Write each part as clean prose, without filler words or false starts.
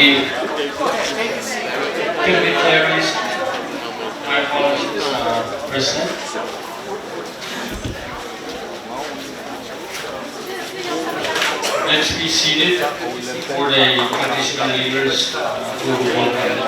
If Ernest, my apologies, President. Let's be seated for the traditional leaders who will welcome.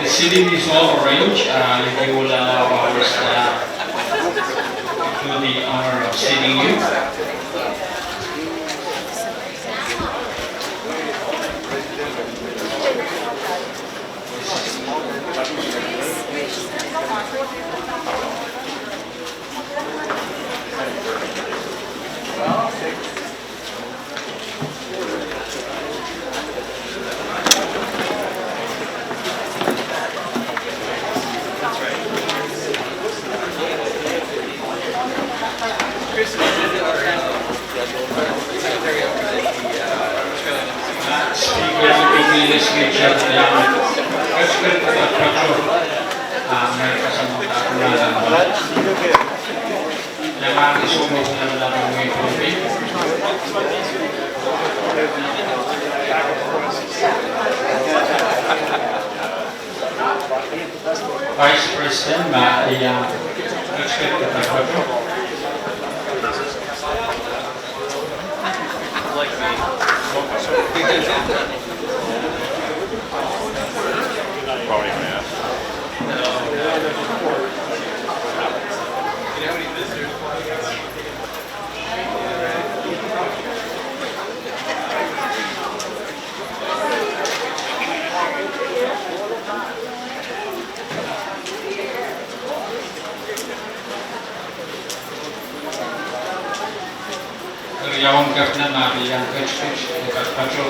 The seating is all arranged, and we will allow our staff to do the honor of seating you. Vice President, Yawan Kaplan yang kecil dekat Pacu.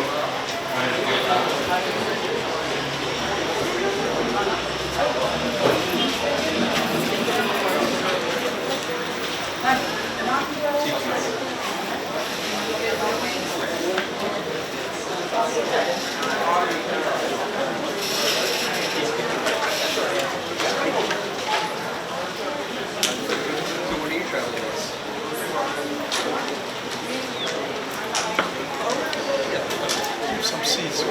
Some seats.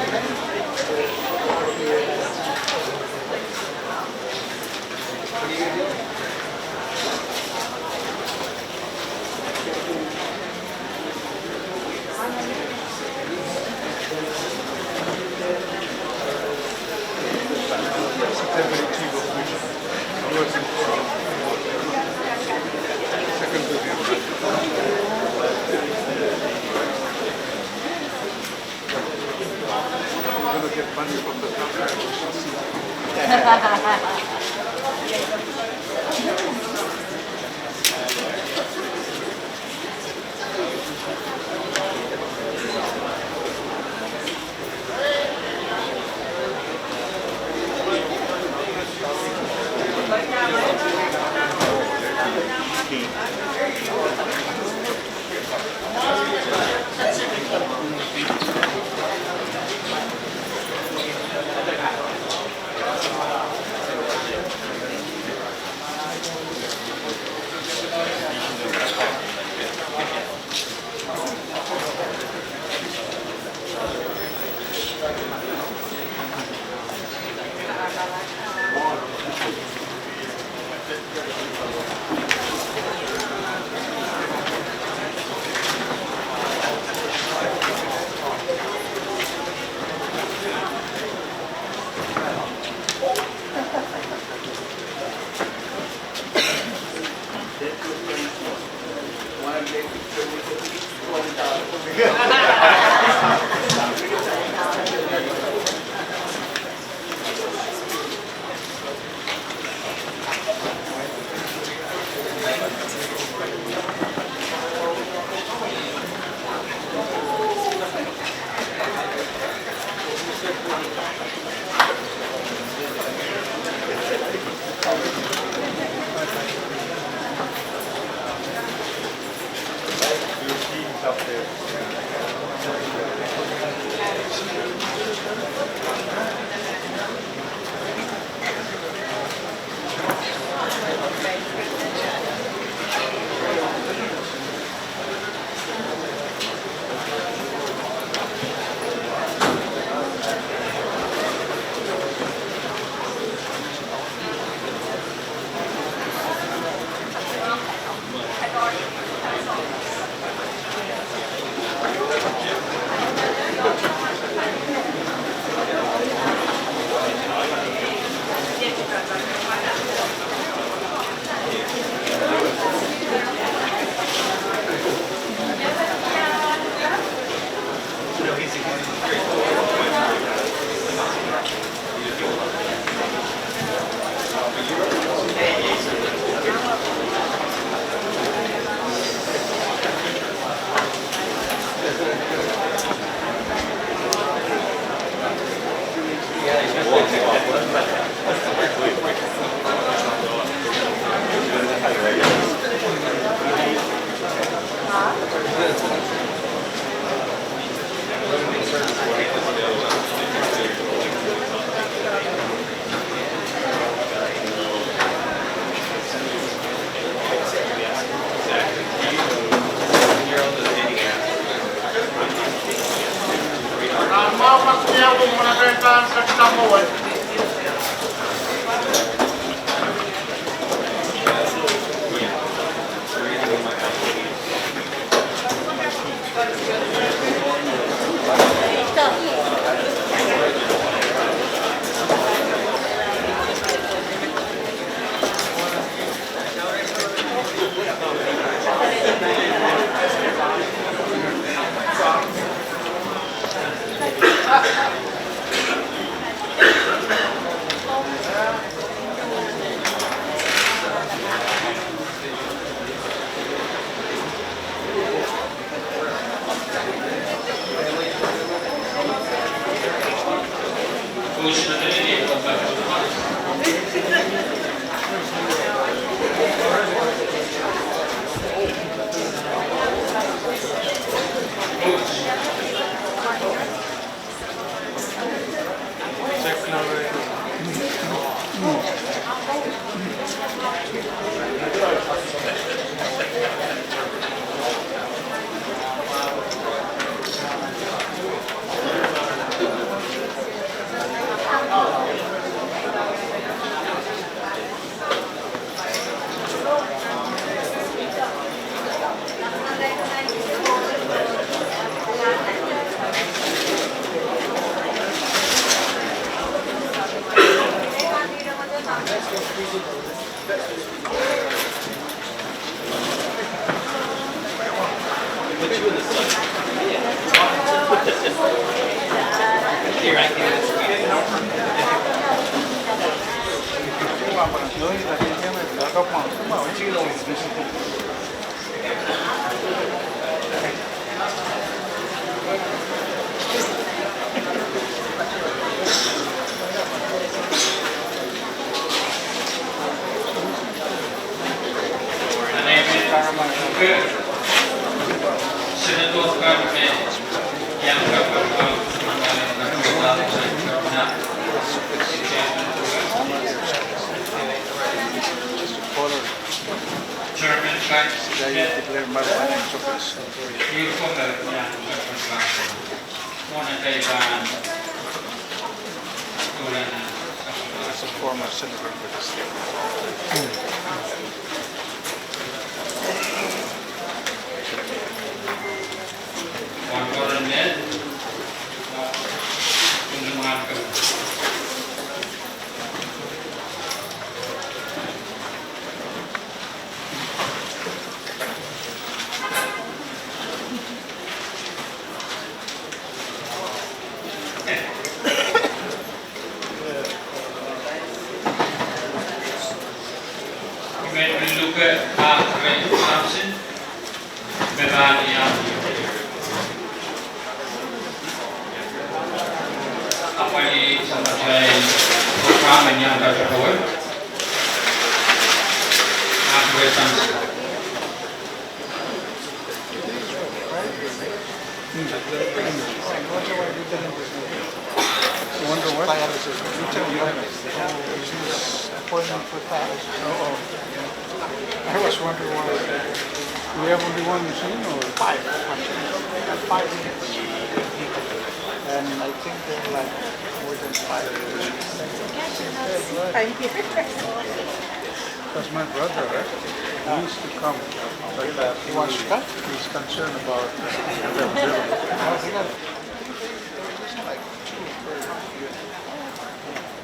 up there.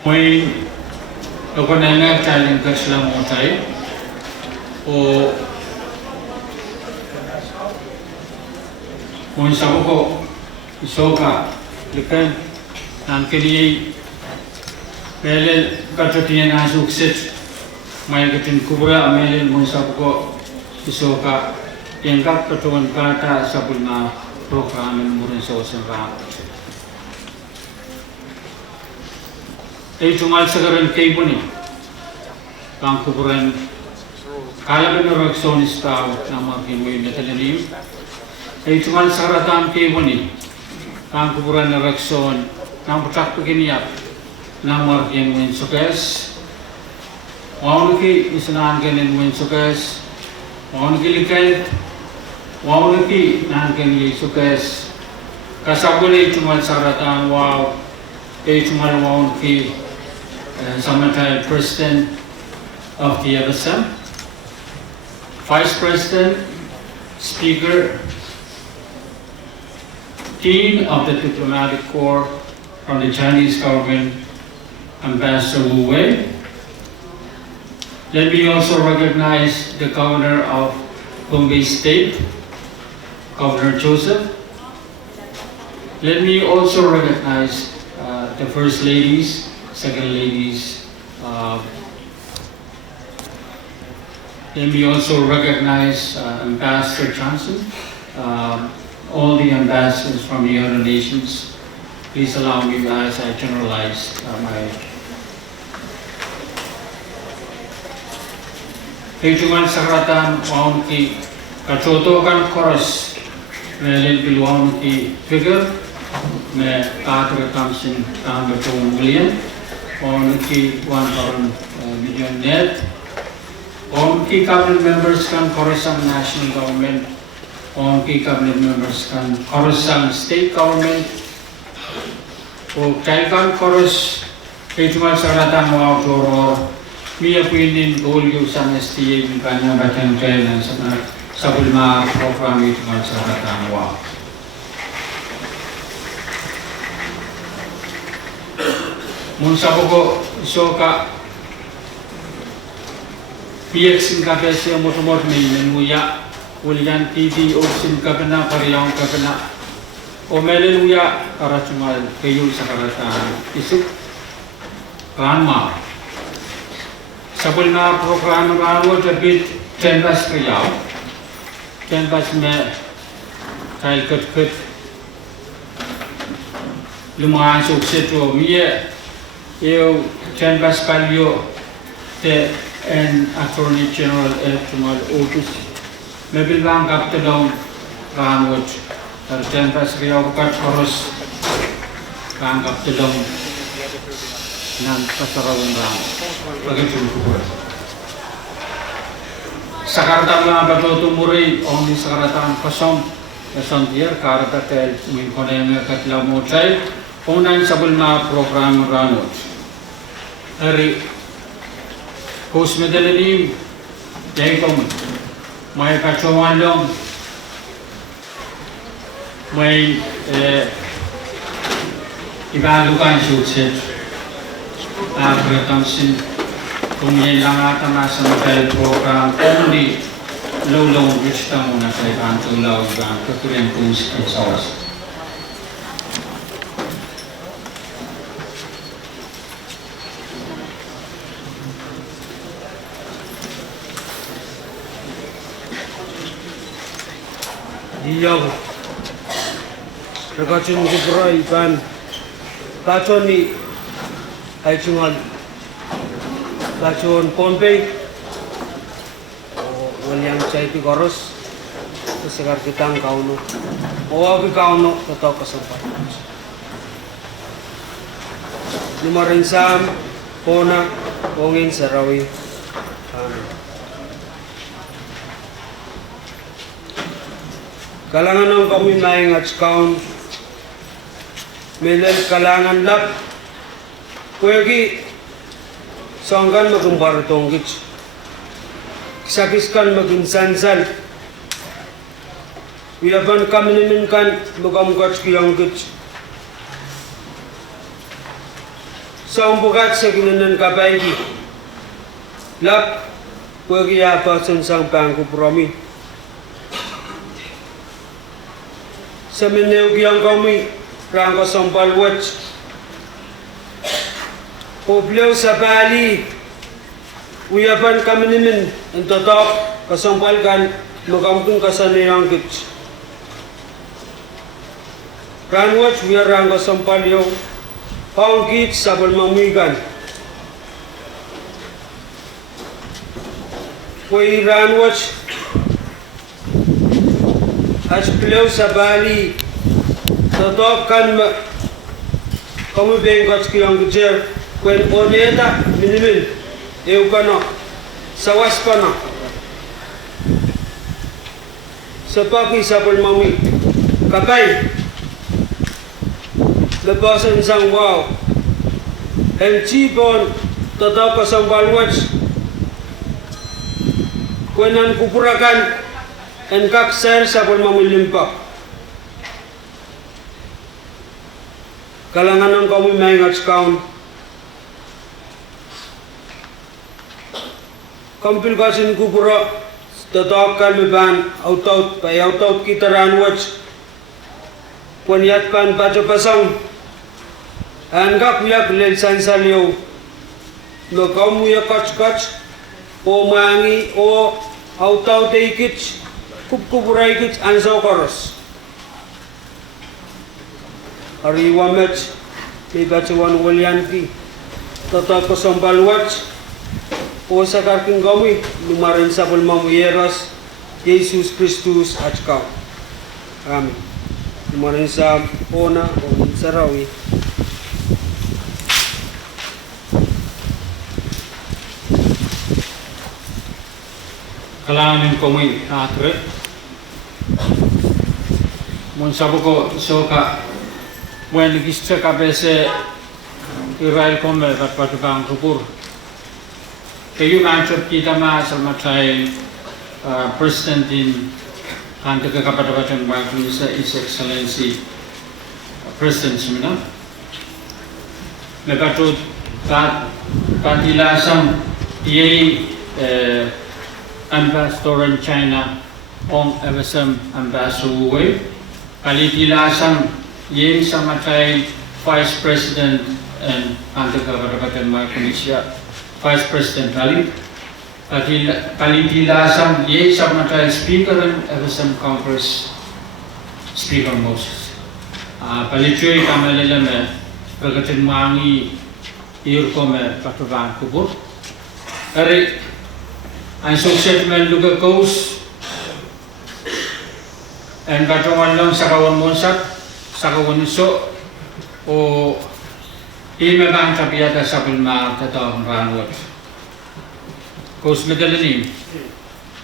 May ako na nga challenge ka sila mo tayo o kung sa ko iso ka likan ang kini pele katotiyan na sukses may katin kubra amelin mo sa ko iso ka engkap katuan kata sa pulma program mo rin sa usang Tungal sekarang kayak ni, pangkuburan kalau benar aksonis tahu nama kiwai netelim. Tungal sekarang kayak ni, pangkuburan akson nama tak beginiap nama kiwai sukses. Walaupun ki isnan kiwai sukses, walaupun ki likai, walaupun ki nan kiwai sukses. Kasabuli tungal sekarang wow. Chungal ki Summertime President of the FSM, Vice President, Speaker, Dean of the Diplomatic Corps from the Chinese government, Ambassador Wu Wei. Let me also recognize the Governor of Pohnpei State, Governor Joseph. Let me also recognize the First Ladies, Second Ladies. Let me also recognize Ambassador Johnson, all the ambassadors from the other nations. Please allow me as I generalize my Kejuan Sakratan Waun ki kacotokan koros melin piluan ki figure me kater kamsin kam betul million waun ki 1 million net waun ki cabinet members kan korosang national government waun ki cabinet members kan korosang state government o kaikan koros Kejuan Sakratan Waun Joro Mia pinin ulyu sang STA yung kanyang batang kailan sa bulma program ito sa Katangwa. Mun sa ko so ka PX sin ka pesi motomot ni nguya ulian TV o sin ka na pariyang ka na o meleluya karachumal kayo sa karatan isip kanma Sabul na program rano jabit 10 bas kaya 10 bas में काल cut lumayan sukses to miye eu 10 bas palio te en Attorney General Electoral Office mebil bang kap telong rano tar 10 bas kaya kat koros bang kap telong nan pasarawan rano begitu. Sakarta mga batoto muri on di sakarta kosong dia karata tel min koneng katla mo chay onan sabul na program ranot hari host medalini jaikom may kachuan long may ibalukan sukses Bertamsin kung yan lang ata nasa mobile program only low which tamo na sa ikanto law gang katurin kung sawas. Diyaw nakachun kubra ikan kachon ni ay chungal kachon Pohnpei walyang chay pi koros segar kitang kauno o pi kauno totoo kasampat lumarinsam pona ongin sarawi kalangan ng kami maing at kaun melel kalangan lap Kuegi sanggan maging baratongit, sakiskan maging sansal, ilaban kami namin kan magamgat kiyangkit. Sa umbugat sa ginanan kapaigi, lap kuegi apa sansang pangku promi. Sa mineo kiyang kami rangka sampal watch. Poblew sa Bali, uyapan kami namin ang totok kasampalkan magampung kasanayang kits. Ranwatch uyarang kasampalyo, paong kits sabal mamigan. Kuy ranwatch, as plew sa Bali, totok kan kami bengkat kiyang kitser. Kwen oneta minimin eu kano sawas pana sepaki sapul mami kapai lepasan sang wow MC pon tatau kasambalwaj kuenan kupurakan enkak ser sabon mamulimpak kalangan ang kami maingat kaun kampil kasin kupura tatau kami ban autout kita ranwaj kuanyat pan baca pasang angka kuyak lel sansalio no kamu ya kach o mangi o autau teikit kuburai kit ansau koros hari wamet ni bacawan walianti tata kesambalwat o sakar kinggomi lumarin sabul mamuyeras Yesus Kristus ajkau amin lumarin sa ona o sarawi kalangan kami atre mon sabuko soka when gistra kabese Israel komme kat patukang kupur kayu ngancur kita masal macai president in kantor kapatan Bank Indonesia His Excellency President semina legatut patilasam yei Ambassador in China Ong FSM Ambassador Palitilasam Yen Samatai Vice President and Antakabarabatan Indonesia Vice President Palitilasam Yen Samatai Speaker and FSM Congress Speaker Moses Palitui Kameleme Gagatin Mangi Irkome Patavan Kubur Eric ang successful lugar coast and katungan lang sa kawan monsat sa kawan iso o imebang tapiyata sa pilma tatawang ranwat coast medalanim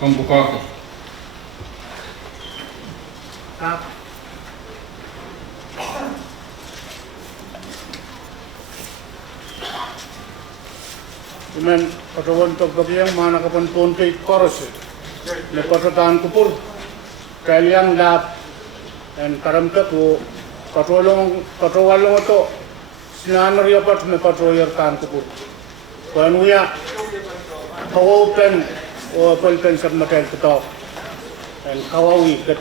kung bukoke Cuman katawan pagkabiyang mana kapan Pohnpei koros le patataan kupur kaliang lap and karamta ko katawalong to sinanar yapat me patoyer kan kupur kanuya kawopen o pelpen sab matel to and kawawi ket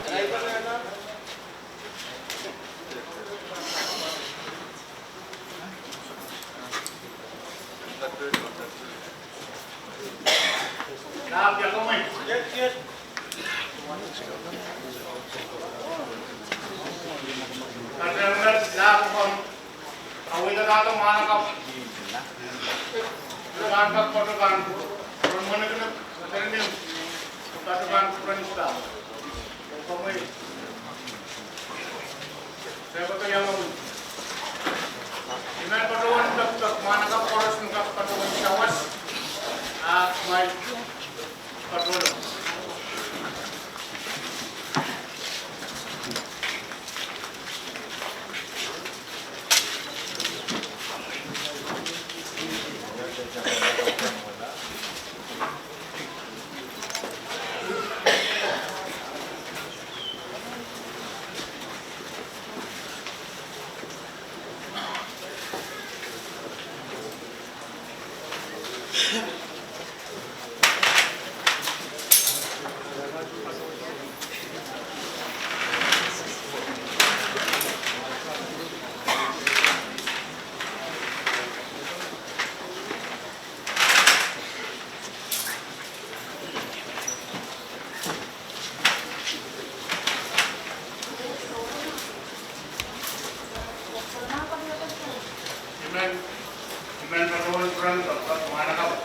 Iman patuan perang tetap manakap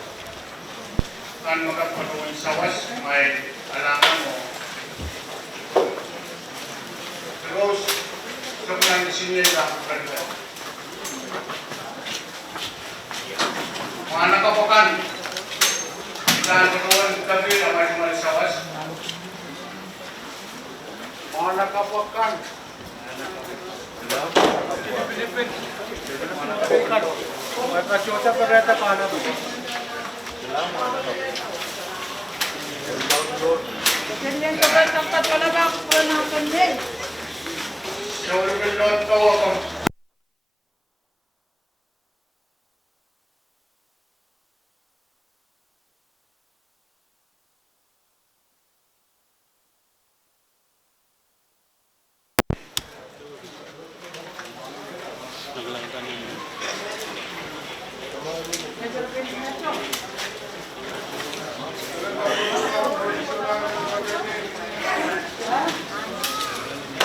kan makat patuan sawas may alangan mo terus sebenarnya di sini lah kerja manakap kan dan patuan tapi ramai ramai sawas manakap kan Kasih ucap kereta kanan. Ganyan ka ba tempat wala ba ako po ng kandil?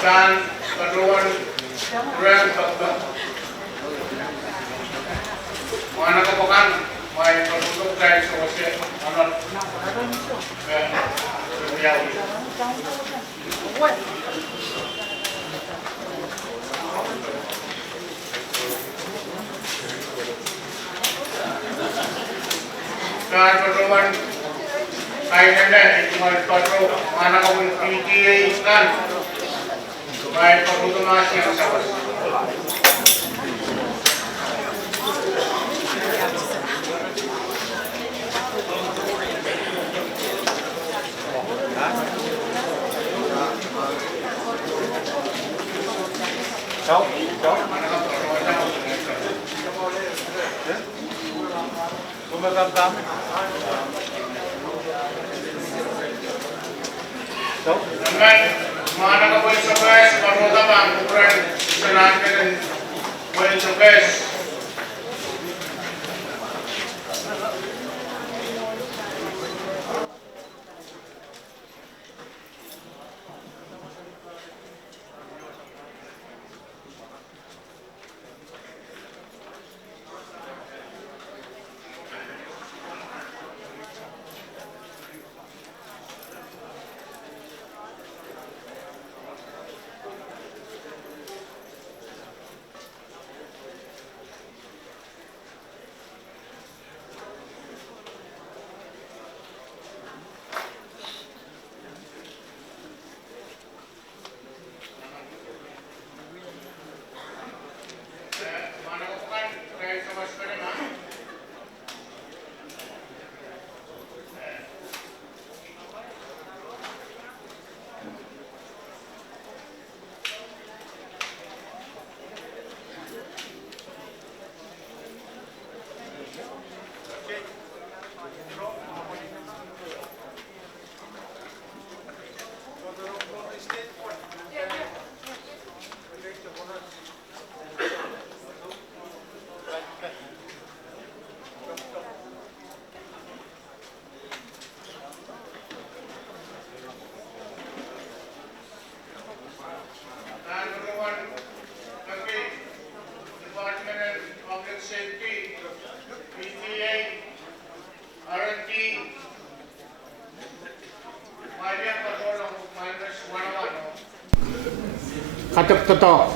Dan keruan keren banget. Mana kepokan, main produk kayak sosial, anak. Ya. Dan keruan kayaknya itu produk mana kamu pilih kan? Baik perhubungan yang sabar. Jauh. Kumagam. Mana ka poin sa bes, paruta bang ukuran senang dengan poin sa bes. Katok-katok.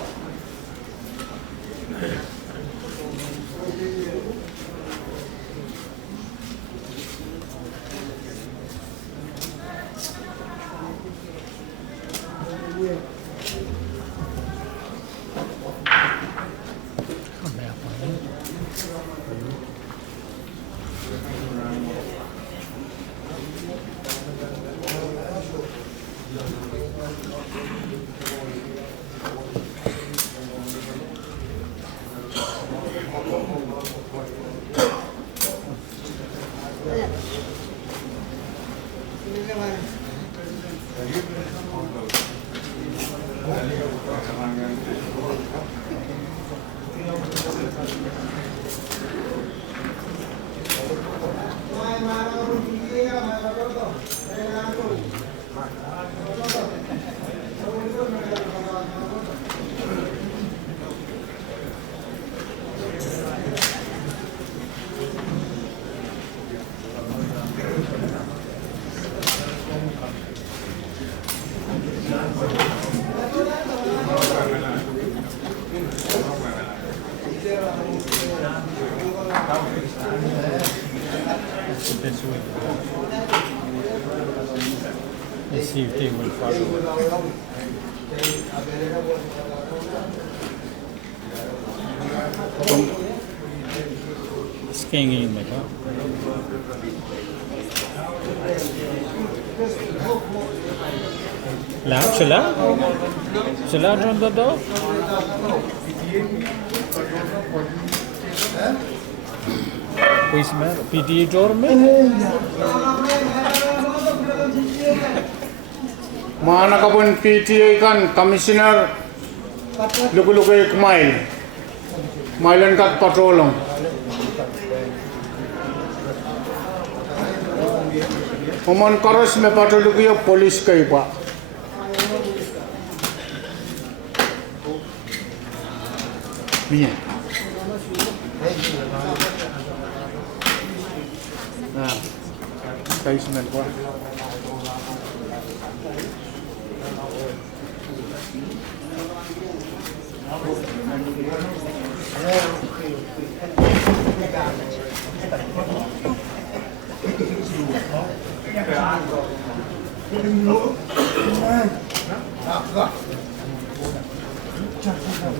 Let's see if they will follow. Skingin mo ito. Lahat sila? Sila doon doon? इसमें PTA tour में Mana ka pun PTA kan Commissioner lugu-lugu ek mailan kat patrolong. Oman koros me patrol lugu ya polis kai pa. Bien. Nah, kayu semen kuah.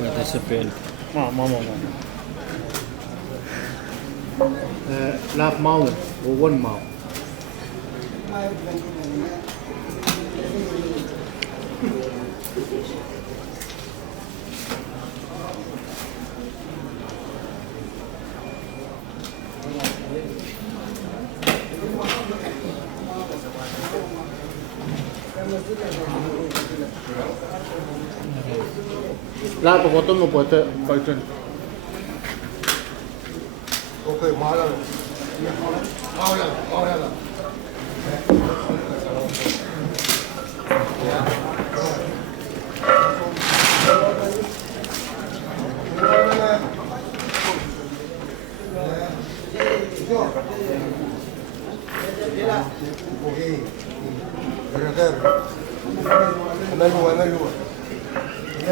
Ada sepel. Mau. Lap mau, bukan mau. Lap foto mo pwede pwede. Okay, mahal. Kau lang.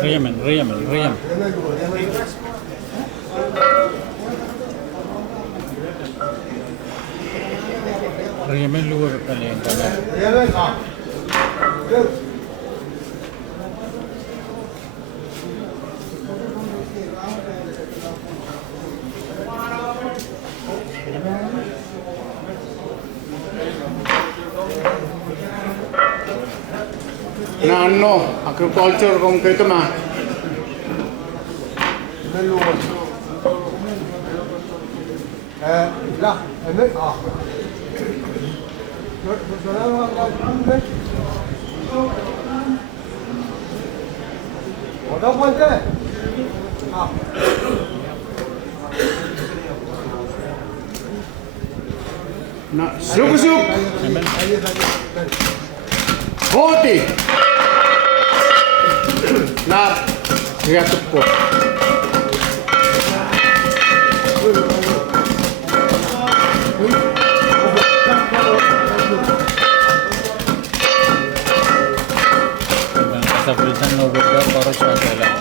Riaman. Riaman luar kalian pada. Na ano, agriculture kung kayo na. Lah, ini Ada puente. Na suk. Hoti. Na lihat po. Sabritan no gurga koros adalah.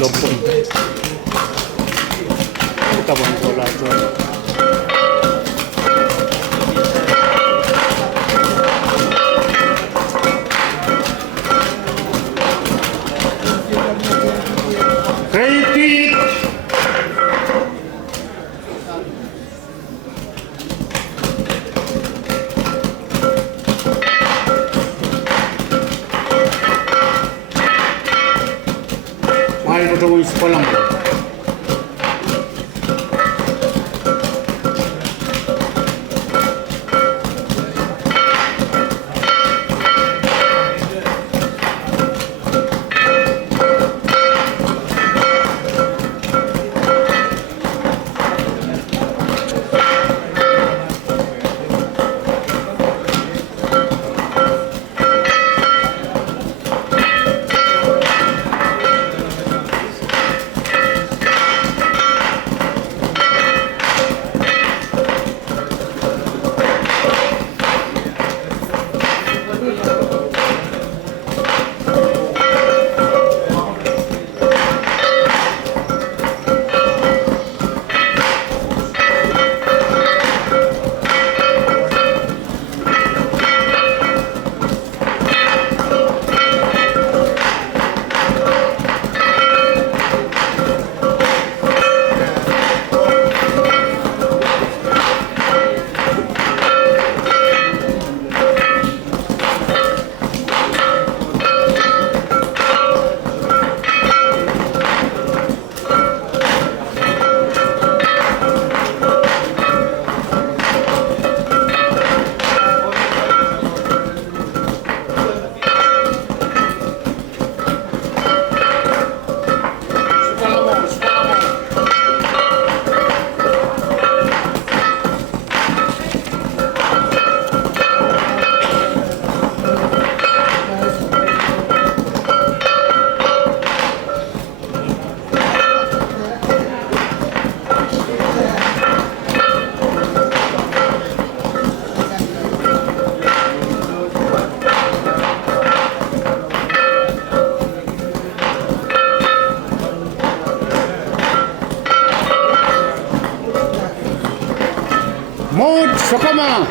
Lompong. Kita buat bola tu. Repeat. Mai foto sekolah. Mod Sakama.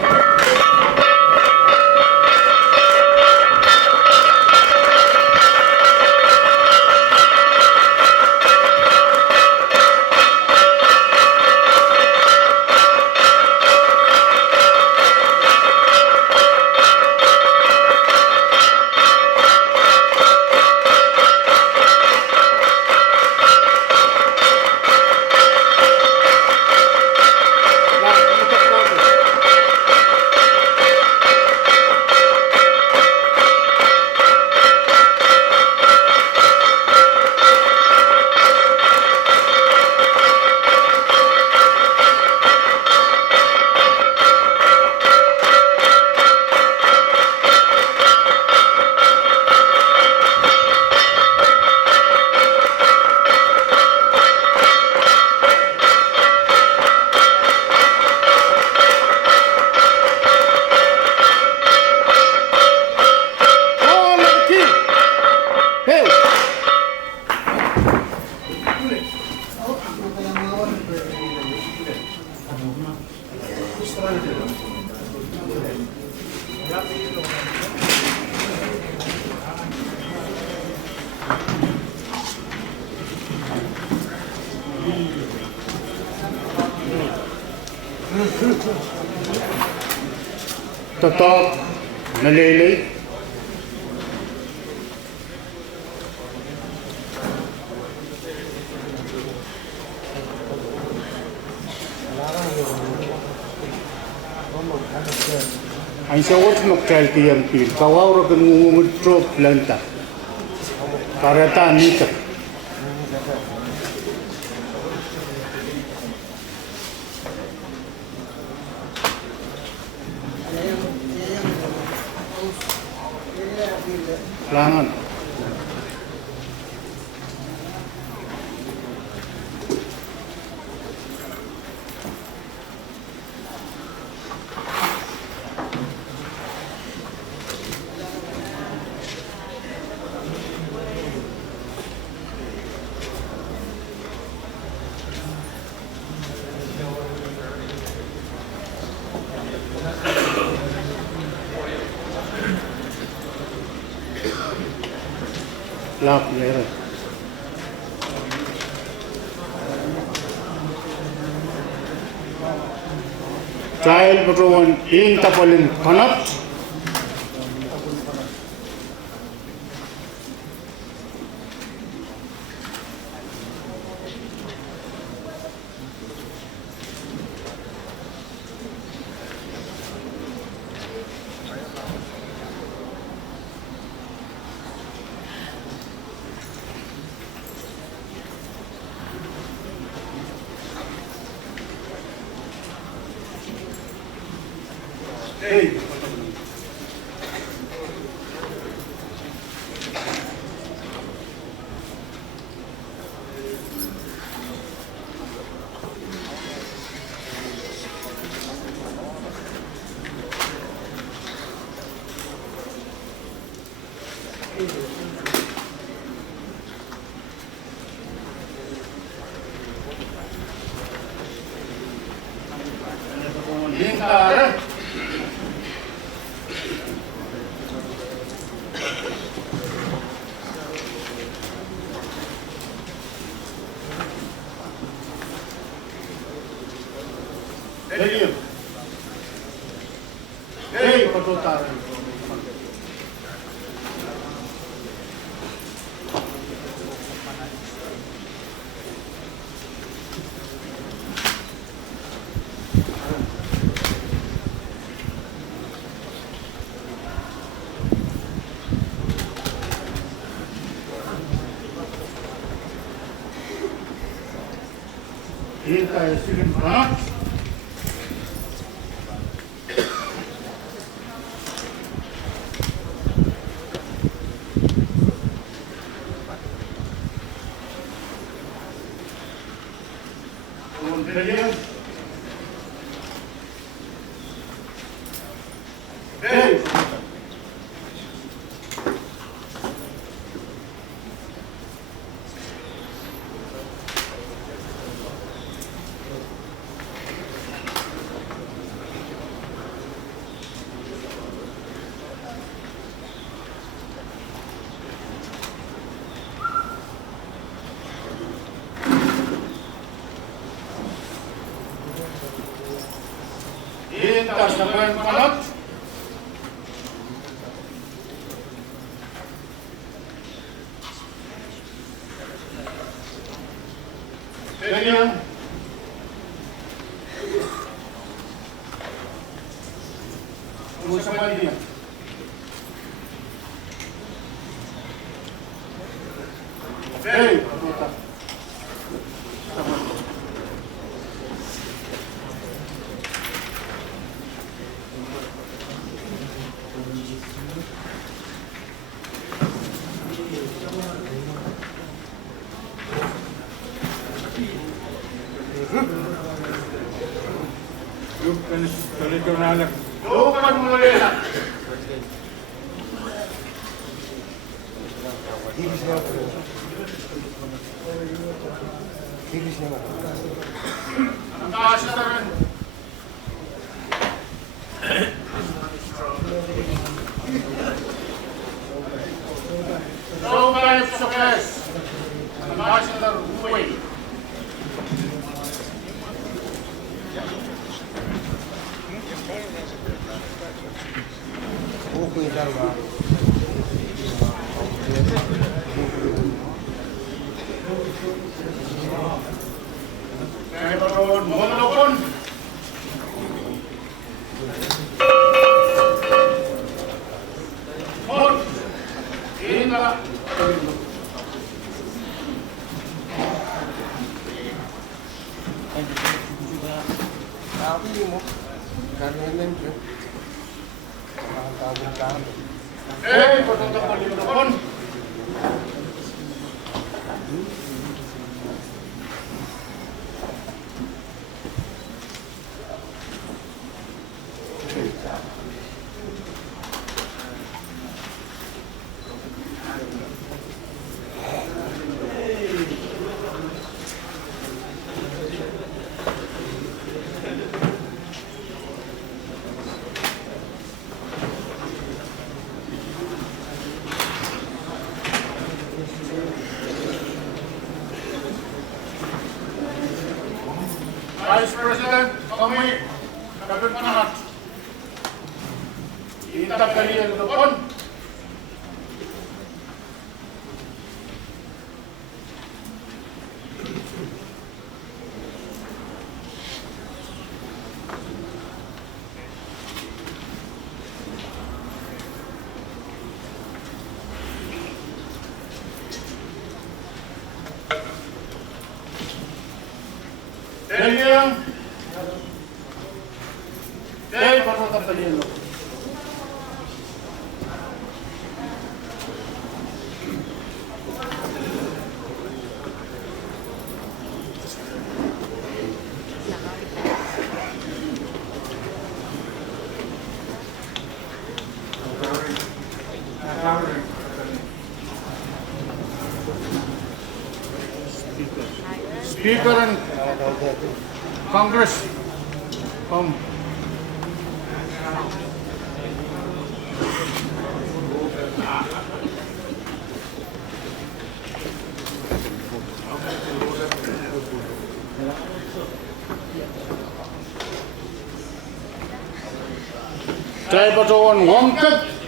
Totok nalilay. Ang sawat magkalti ang pil. Kawaw ra ngumudrop lanta. Karata nita. Langan. Lap meron. Child patrol in tapalin kanap. Hey. Iintas na po yung panot. Ganyan. Kung sa mali. Okay. Lupan muli na. Ang taas na rin. Lupan sukses. Ang taas na rin. Okay, dalawa. Kaya baron monolokon. Hot. Ina. Sabi mo, ganun yun. Nakakabot. Patunta po monolokon. Vice President, kami kabit manat. Iintap kali ang lupon. Dahil baru terpilih lo. Speaker and Congress from Try Baton Wongkat.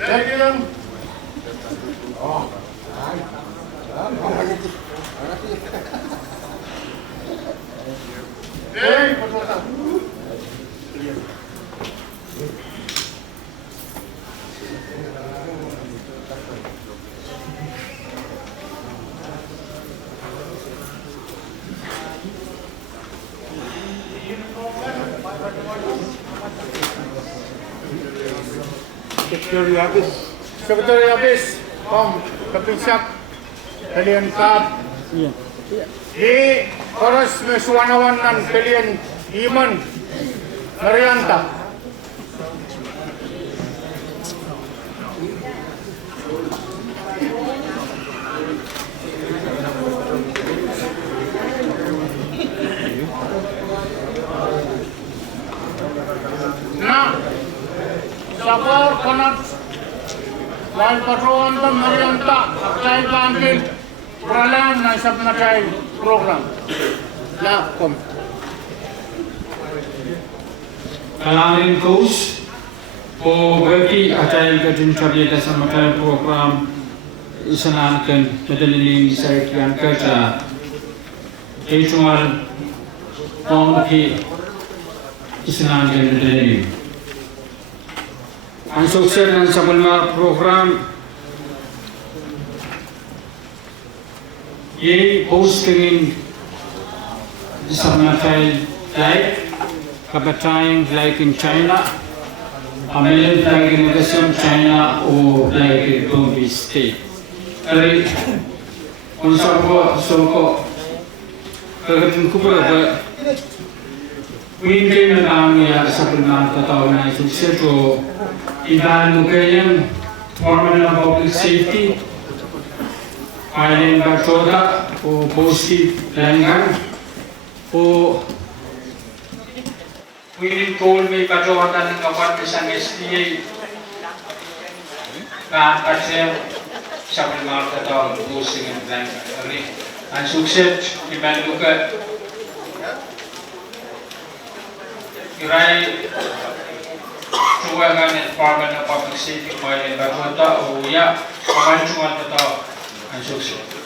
Lagi lang. Okay, patutang. Secretary Office, Kapilsak, kalian kab, di oras mesuanawan nan kalian iman, Marianta. Nah, sabor kanat lain patron dan Marianta lain panggil pralan na isap na kay program. Nah, kom. Kalangin coach po berarti acara kerjaan kerja sama kalian program isanankan medali saya kian kerja ejual Pohnpei isanankan medali. Ang sukses ng sabunma program ये post करें सबना like kabatayang like in China, American like in China or like in Pohnpei state. Ari unsa ko kagatin ko ba Winter na kami sa pagkakataon na sukses o ibahan mo kayang formal na public safety Island Bartoda o Positive Langan o Willing Cole may pagkawatan ng kawan isang SDA na kasi sa pagkakataon ng Positive Langan. Ang sukses, ibahan mo ka Iray Chuwangan at formal na public safety Island Bartoda o ya kawan-chuwan tataw ang sukses.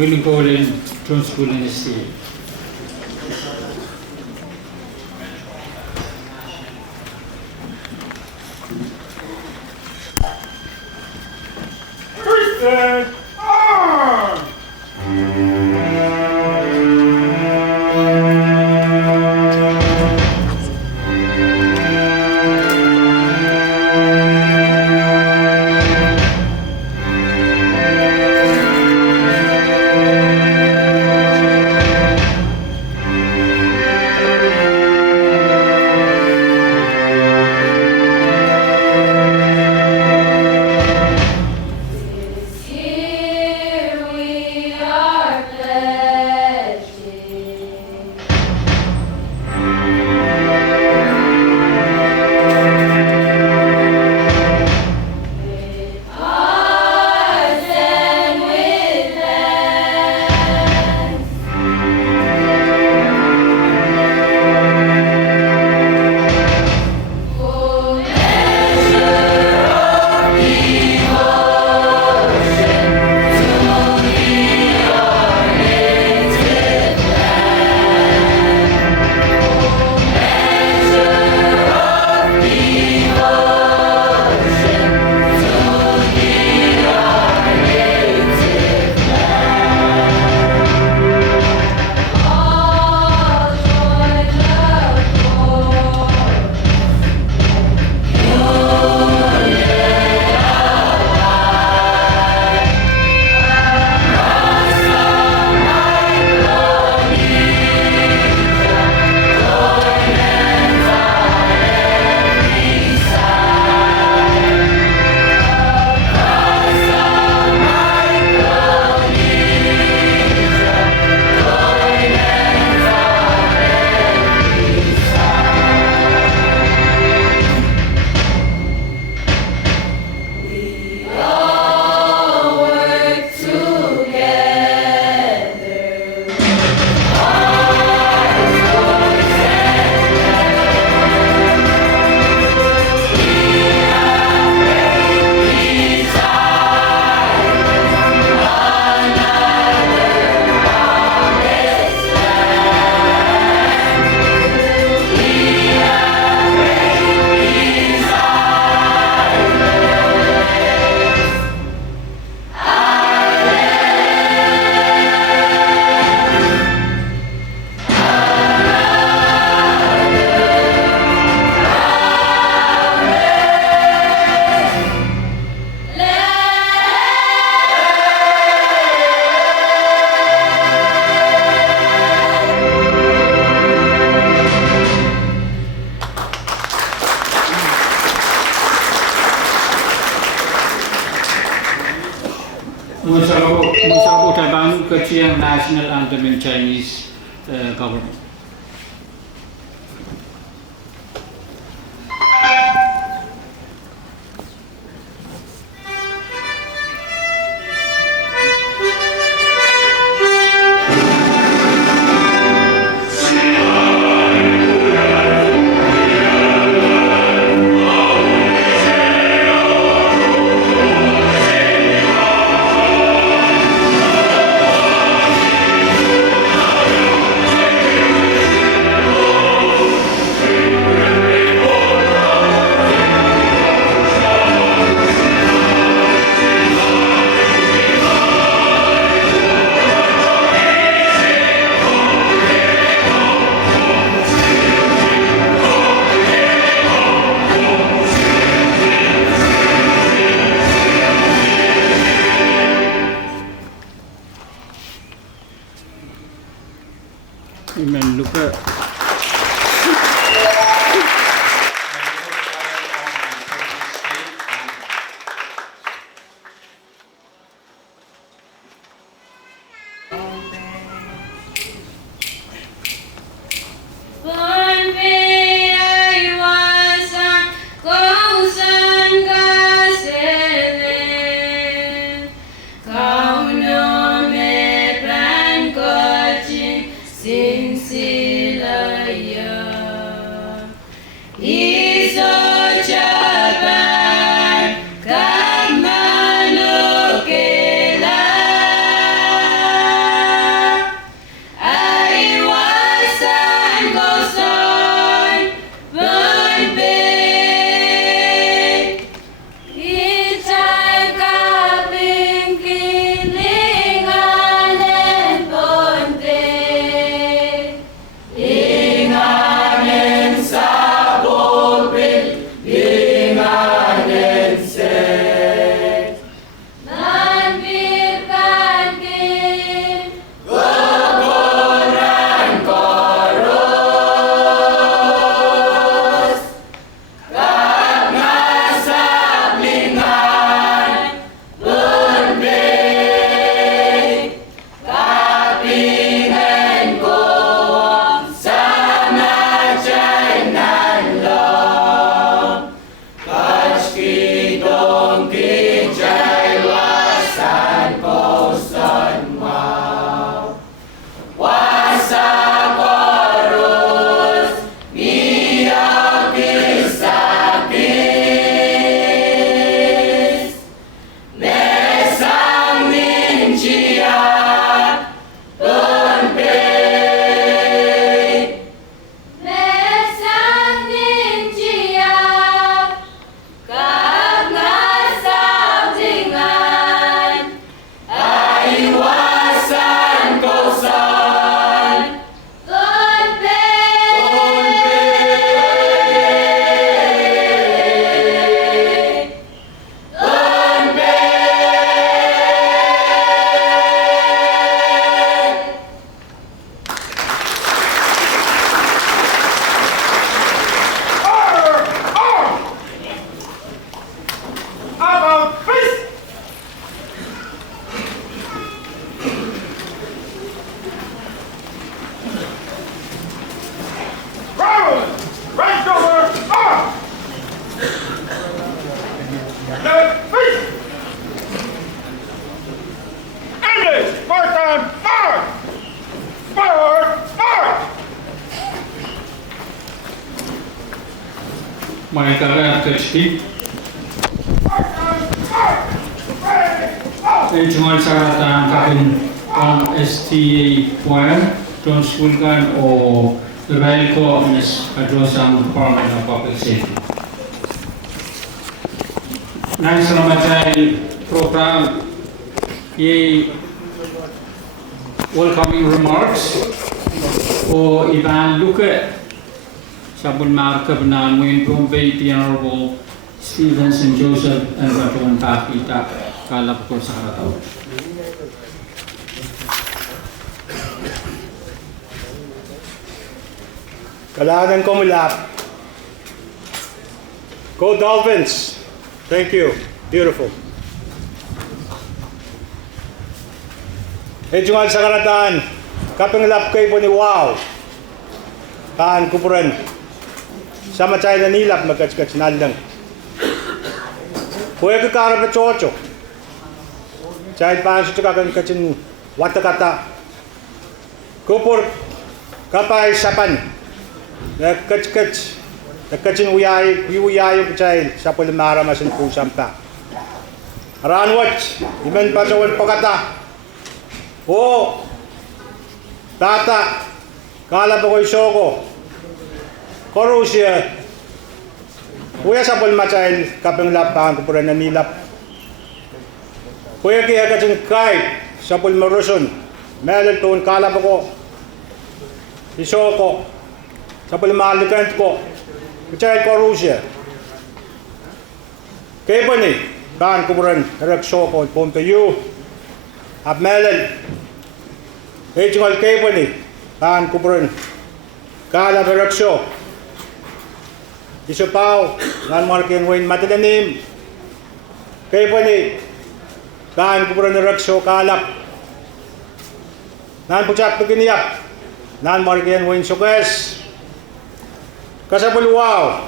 Willing Cole in Trun School in the state. siyang national anthem in Chinese government. Amen. Luka. Pohnpei ai wasan kausan kaselen kau no me plan kochin sing silaya iso chaban kamanukela ai wasan kausan Pohnpei itai kaping kilinganen Pohnpei linganen sa bukid linganen set nanbirkan kin guguran koros kag nasablingan Pohnpei kapingen ko sama Chainan long kachkitong kijay wasan kosan mau wasa koros miyak isakis mesang ninjia Pohnpei mesang ninjia kag nasablingan ay wasan kosan English, first time, forward! Forward, forward! Mga kagat kachki. First time, forward! Ready, go! Jungal sa karatang kapin ang STA choir, John Schulgan o Israel ko Ernest Kadrosang Department of Public Safety. Nang sa namatay program, welcoming remarks o ibang luka sabon markab na ngayon Pohnpei the Honorable Stevenson Joseph and Batuan Pakita kalap ko sa karataw. Kalahanan ko mulap. Go Dolphins! Thank you. Beautiful. Jungal sa karataan, kapinglap kay po ni wow. Kaan kupuran. Sama chay na nilap magkachkach nalang. Kuya ka karap na chocho. Chay paan sa chakakan kachin watakata. Kupur kapay sapan. Kachkach. Kachin uyay yung chay sa pulimara masin pusam ka. Ranwat, iman pa sa wal pakata. O, tata, kala ba ko'y soko. Korusya. Kuya sa pulmatsahin, kapang lapangan ko pura na nilap. Kuya kaya kachin kay, sa pulmarusun. Meron tuon, kala ba ko. Isoko. Sa pulmalikant ko. Kachay korusya. Kaya pa ni, kaan kuburan, nagsoko, Pohnpei yu. At meron. Jungal kaya pa ni, kaan kuburan. Kala beraksyo. Iso pao, nan markin wain matalanim. Kaya pa ni, kaan kuburan nagsyo kalap. Nan pucak paginiyak. Nan markin wain sukes. Kasabuluwaw.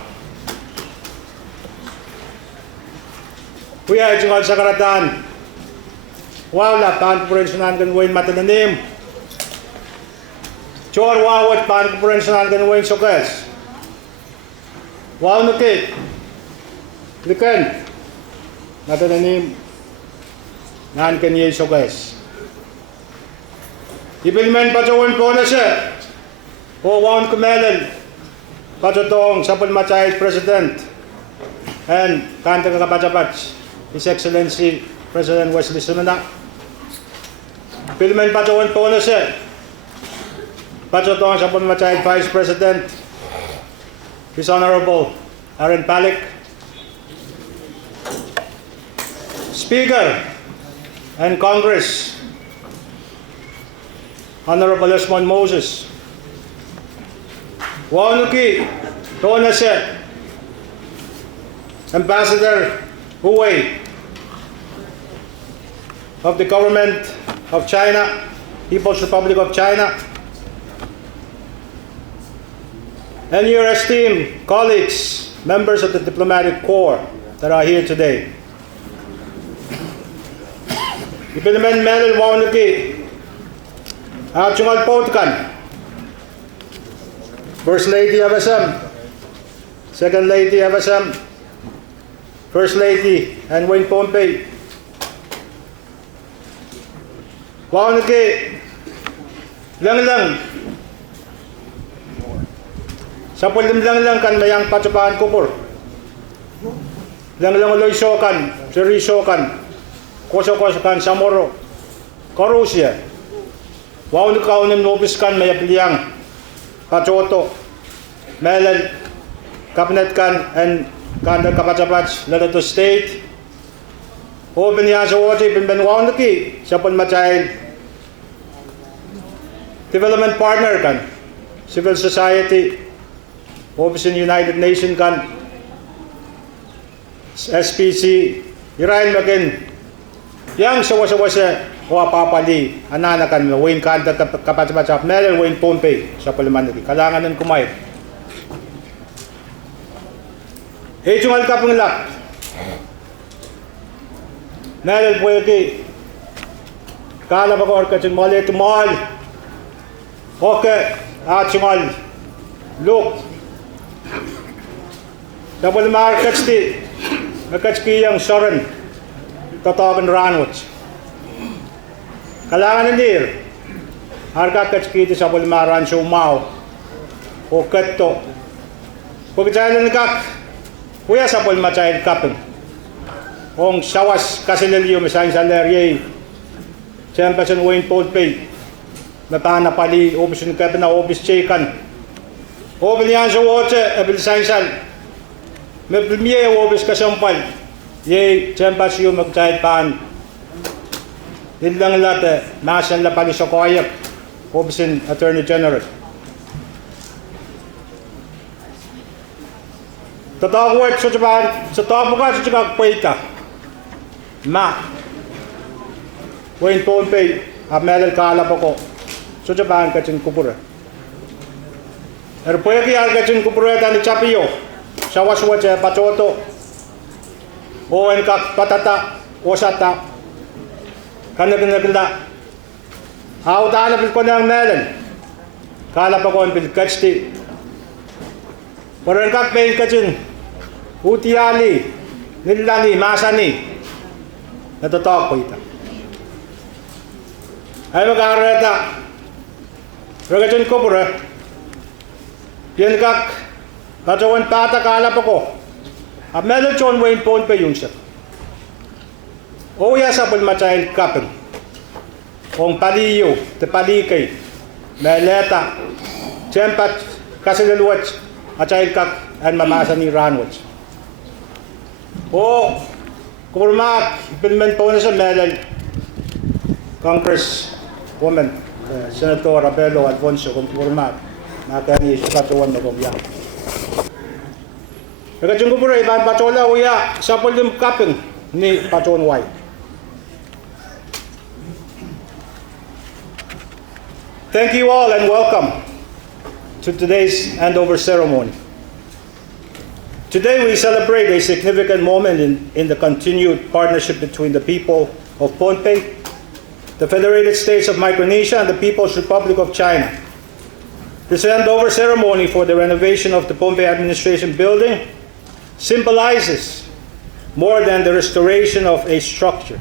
Kuya, jungal sa karatan. Wala, kaan kuburan sunan ganwain matalanim. Chor wawat kaan kuburan sunan ganwain sukes. Wow nukit. Likan. Matalanim. Nan kanyay sukes. Ibilmen pacawan po na siya. O wawan kumelan. Pacatong sa Pohnpei President. And kanta kakapachapach. His Excellency President Wesley Sumana. Ibilmen pacawan po na siya. Pacatong sa Pohnpei Vice President. His Honorable Aaron Palik. Speaker and Congress. Honorable Osman Moses. Wanuki, Tonase, Ambassador Huwei of the Government of China, People's Republic of China, and your esteemed colleagues, members of the diplomatic corps that are here today. Ipinaman Menel Wanuki, Jungal Potkan, First Lady FSM, Second Lady FSM, First Lady and Wayne Pohnpei. Wow naki lang sa pulim lang kan mayang patsapahan kupur lang uloy sokan seri sokan koso kan samoro korusya wow nakaunam nobis kan mayapiliang Pachoto, Melan, Cabinet Kan, and Kanda Kapachapach, Lalato State. Open yan sa Wachi, Pinbenwanaki, sa Pohnpei Development Partner Kan, Civil Society, Office in United Nations Kan, SPC, Irail Makin, yang sawa-sawa papali, ananakan, Wayne Kanda Kapachapach, Melan, Wayne Pohnpei, sa Palimanaki, kalangan ng kumayat. Jungal kapinglap. Melan Pueki, kala ba ko orkachin mali tumal. Okay, jungal, look. Sa Palimar kachti, nakachkiyang soren, tatawagan ranwats. Kalangan nandir, harga kachkiti sa Palimaran sumao, o katto. Pagkacay kak, kuya sa Pohnpei kapin. Ong sawas kasililyo misayin sa lerye, siyempre sa Wayne Pohnpei, natana pali, obis yung kapin na obis chekan. Obis yan sa wote, abil sayin may premier obis kasampal, ye, siyempre siyo magkayad paan. Nilang lahat, masan la pali sa koyak, Office in Attorney General. Tatawag sa tapo ka sa tsaka paita. Ma, Wayne Pohnpei, medal kala ko so Japan kachin kupura puya ki kachin kupura tani chapio shawaswa che pachoto o en kak patata osata kanaganda how dala bil ko ng medal kala pa ko bil kachti Orang kak main kacin, utiali, nilani, masani, natatok po ita. Ay makareta, ragacin ko pura, yan kak, kacawan pata kala pa ko, ab medal chon wain Pohnpei yun siya. O ya sa pulmachayin kapin, ong paliyo, te palikay, meleta, tiyempat, kasilaluwat, Achail kak and mamasa ni Ranwich. O kurmak implement po na sa medal Congresswoman Senator Abelo Alfonso kung kurmak nakani katuan na kumya. Nagachung ko pura iban pachola uya sa polim kaping ni Pachon Y. Thank you all and welcome to today's handover ceremony. Today we celebrate a significant moment in the continued partnership between the people of Pohnpei, the Federated States of Micronesia, and the People's Republic of China. This handover ceremony for the renovation of the Pohnpei Administration Building symbolizes more than the restoration of a structure.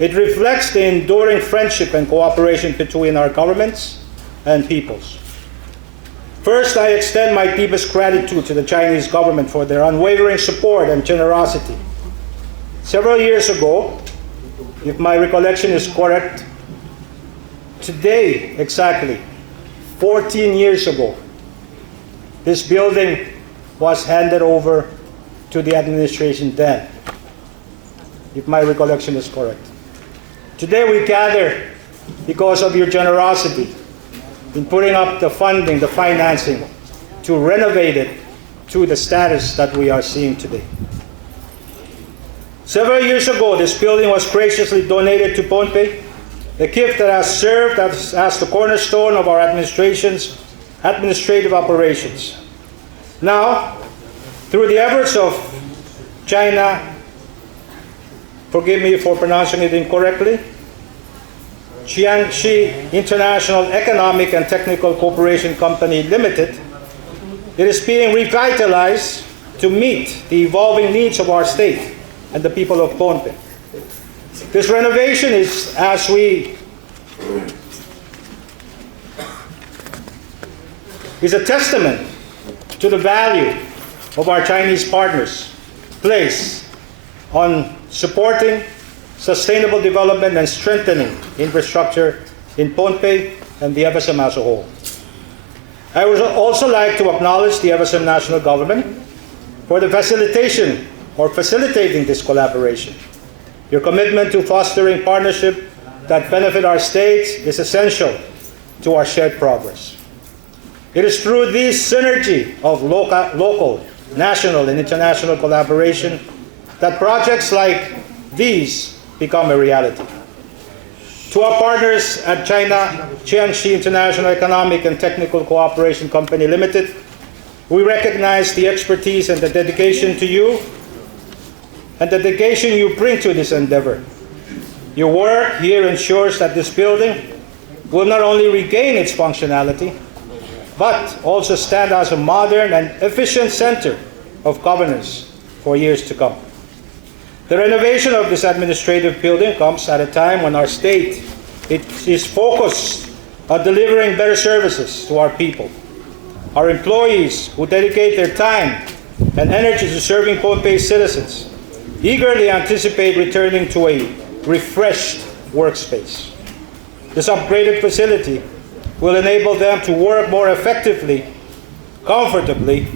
It reflects the enduring friendship and cooperation between our governments and peoples. First, I extend my deepest gratitude to the Chinese government for their unwavering support and generosity. Several years ago, if my recollection is correct, today exactly 14 years ago, this building was handed over to the administration then, if my recollection is correct. Today we gather because of your generosity in putting up the funding, the financing, to renovate it to the status that we are seeing today. Several years ago, this building was graciously donated to Pohnpei, a gift that has served as the cornerstone of our administration's administrative operations. Now, through the efforts of China, forgive me for pronouncing it incorrectly, Jiangxi International Economic and Technical Cooperation Company Limited, it is being revitalized to meet the evolving needs of our state and the people of Pohnpei. This renovation is a testament to the value of our Chinese partners' place on supporting sustainable development and strengthening infrastructure in Pohnpei and the FSM as a whole. I would also like to acknowledge the FSM national government for the facilitating this collaboration. Your commitment to fostering partnership that benefit our states is essential to our shared progress. It is through this synergy of local, national, and international collaboration that projects like these become a reality. To our partners at China Jiangxi International Economic and Technical Cooperation Company Limited, we recognize the expertise and the dedication to you and the dedication you bring to this endeavor. Your work here ensures that this building will not only regain its functionality, but also stand as a modern and efficient center of governance for years to come. The renovation of this administrative building comes at a time when our state is focused on delivering better services to our people. Our employees who dedicate their time and energy to serving Pohnpei citizens eagerly anticipate returning to a refreshed workspace. This upgraded facility will enable them to work more effectively, comfortably,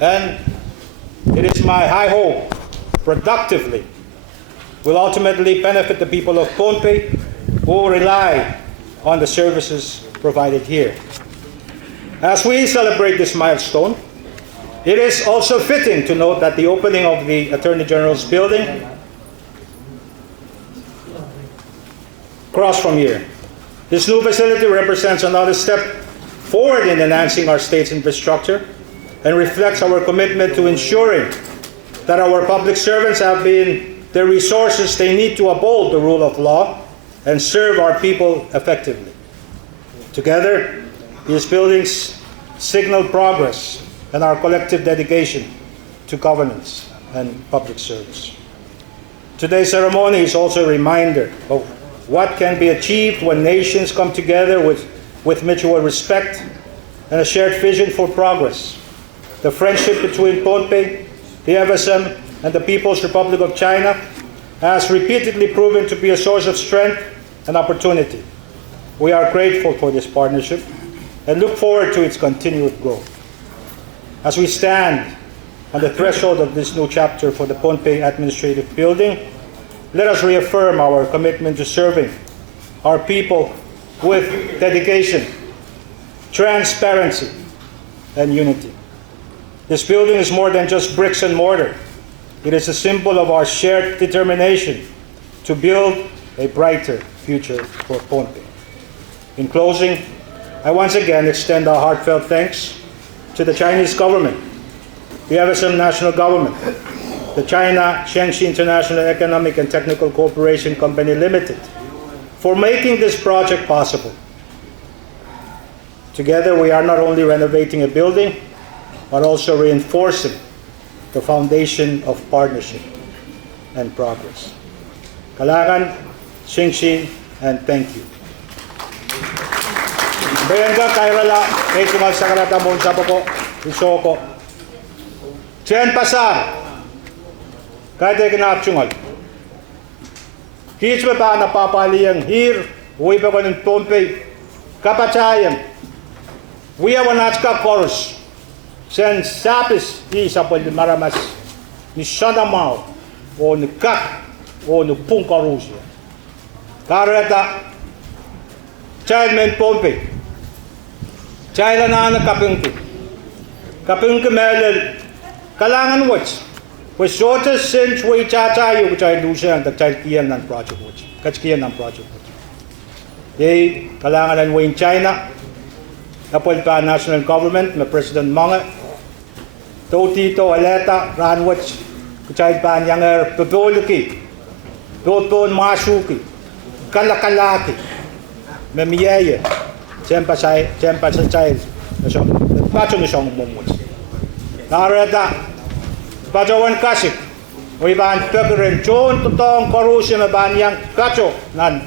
and it is my high hope productively will ultimately benefit the people of Pohnpei who rely on the services provided here. As we celebrate this milestone, it is also fitting to note that the opening of the Attorney General's building across from here. This new facility represents another step forward in enhancing our state's infrastructure and reflects our commitment to ensuring that our public servants have the resources they need to uphold the rule of law and serve our people effectively. Together, these buildings signal progress and our collective dedication to governance and public service. Today's ceremony is also a reminder of what can be achieved when nations come together with mutual respect and a shared vision for progress. The friendship between Pohnpei, the FSM, and the People's Republic of China has repeatedly proven to be a source of strength and opportunity. We are grateful for this partnership and look forward to its continued growth. As we stand on the threshold of this new chapter for the Pohnpei Administrative Building, let us reaffirm our commitment to serving our people with dedication, transparency, and unity. This building is more than just bricks and mortar. It is a symbol of our shared determination to build a brighter future for Pohnpei. In closing, I once again extend our heartfelt thanks to the Chinese government, the FSM national government, the China Shengxi International Economic and Technical Cooperation Company Limited, for making this project possible. Together, we are not only renovating a building, but also reinforcing the foundation of partnership and progress. Kalakan, Shengxi, and thank you. Bayangan kairala, kay tumal sa kalatamon sa poko, isoko. Chen pasar, kaya kinapchungal. Kich ba napapaliyang hir, uwi pa ko ng Pohnpei, kapachayang, uya wanachka chorus, sen sapis isa po maramas ni Shanamao o ni Kak o ni Pungkarusya. Karata, child men Pohnpei, child na kapungki, kapungki melel, kalangan watch, was shorter since we chacha you child lusa and the child kiyan ng project watch, kachkiyan ng project watch. They kalangan and in China, appointed by national government, my President Mange, Tito Aleta, Ranwich, Kuchai Pan Younger, Pepoliki, Dopon Masuki, Kalakalaki, Memiye, Champa Child, the Patron Song Mumwich. Narada, Pajawan Kasik, we ban Tucker and John to Tong Korusim Ban Yang Kacho, Nan